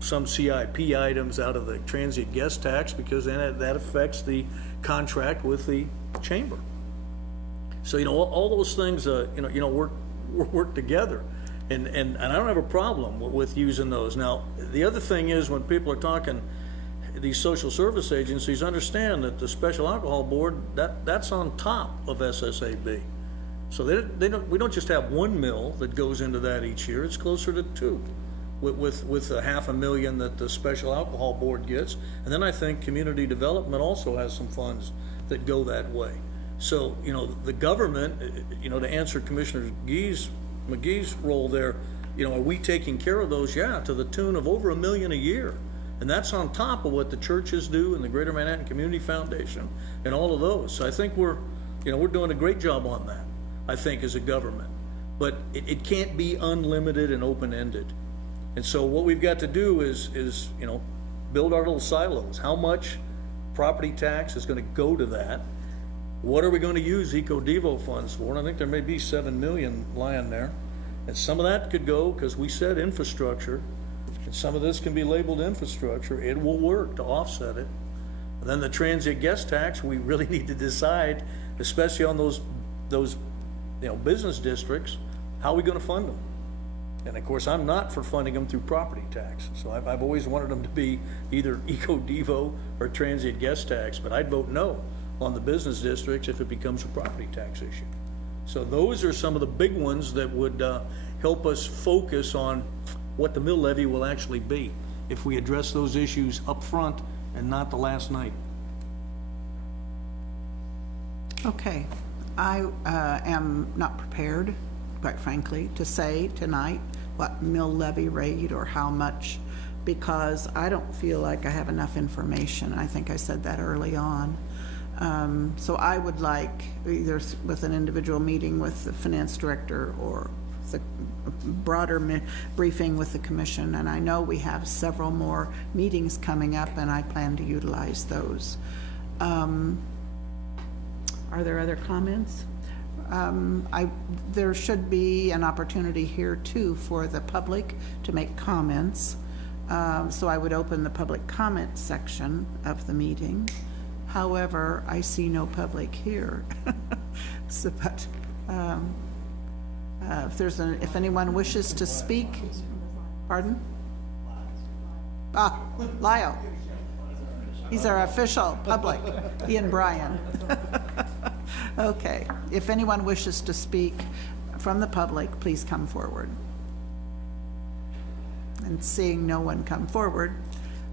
some CIP items out of the transient guest tax, because then that affects the contract with the chamber. So, all those things, work together. And I don't have a problem with using those. Now, the other thing is when people are talking, these social service agencies understand that the Special Alcohol Board, that's on top of SSAB. So we don't just have 1 mil that goes into that each year, it's closer to 2 with the $500,000 that the Special Alcohol Board gets. And then I think community development also has some funds that go that way. So, the government, to answer Commissioner McGee's role there, are we taking care of those? Yeah, to the tune of over $1 million a year. And that's on top of what the churches do and the Greater Manhattan Community Foundation and all of those. So I think we're doing a great job on that, I think, as a government. But it can't be unlimited and open-ended. And so what we've got to do is build our little silos. How much property tax is gonna go to that? What are we gonna use Eco-Devo funds for? And I think there may be $7 million lying there. And some of that could go, because we said infrastructure, and some of this can be labeled infrastructure. It will work to offset it. And then the transient guest tax, we really need to decide, especially on those business districts, how are we gonna fund them? And of course, I'm not for funding them through property tax. So I've always wanted them to be either Eco-Devo or transient guest tax, but I'd vote no on the business districts if it becomes a property tax issue. So those are some of the big ones that would help us focus on what the mill levy will actually be if we address those issues up front and not the last night. Okay, I am not prepared, quite frankly, to say tonight what mill levy rate or how much, because I don't feel like I have enough information. I think I said that early on. So I would like either with an individual meeting with the finance director or the broader briefing with the commission. And I know we have several more meetings coming up and I plan to utilize those. Are there other comments? There should be an opportunity here too for the public to make comments. So I would open the public comment section of the meeting. However, I see no public here. So, but if anyone wishes to speak, pardon? Lyle. He's our official public, Ian Bryan. Okay, if anyone wishes to speak from the public, please come forward. And seeing no one come forward,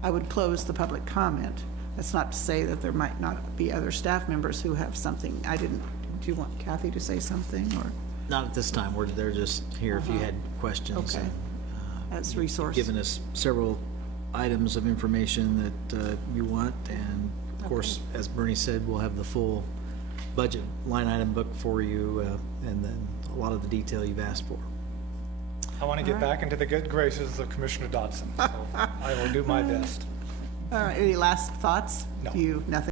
I would close the public comment. That's not to say that there might not be other staff members who have something. Do you want Kathy to say something, or? Not at this time, they're just here if you had questions. Okay. As resource. Given us several items of information that you want, and of course, as Bernie said, we'll have the full budget line item book for you, and then a lot of the detail you've asked for. I want to get back into the good graces of Commissioner Dodson, so I will do my best. All right, any last thoughts? No. Nothing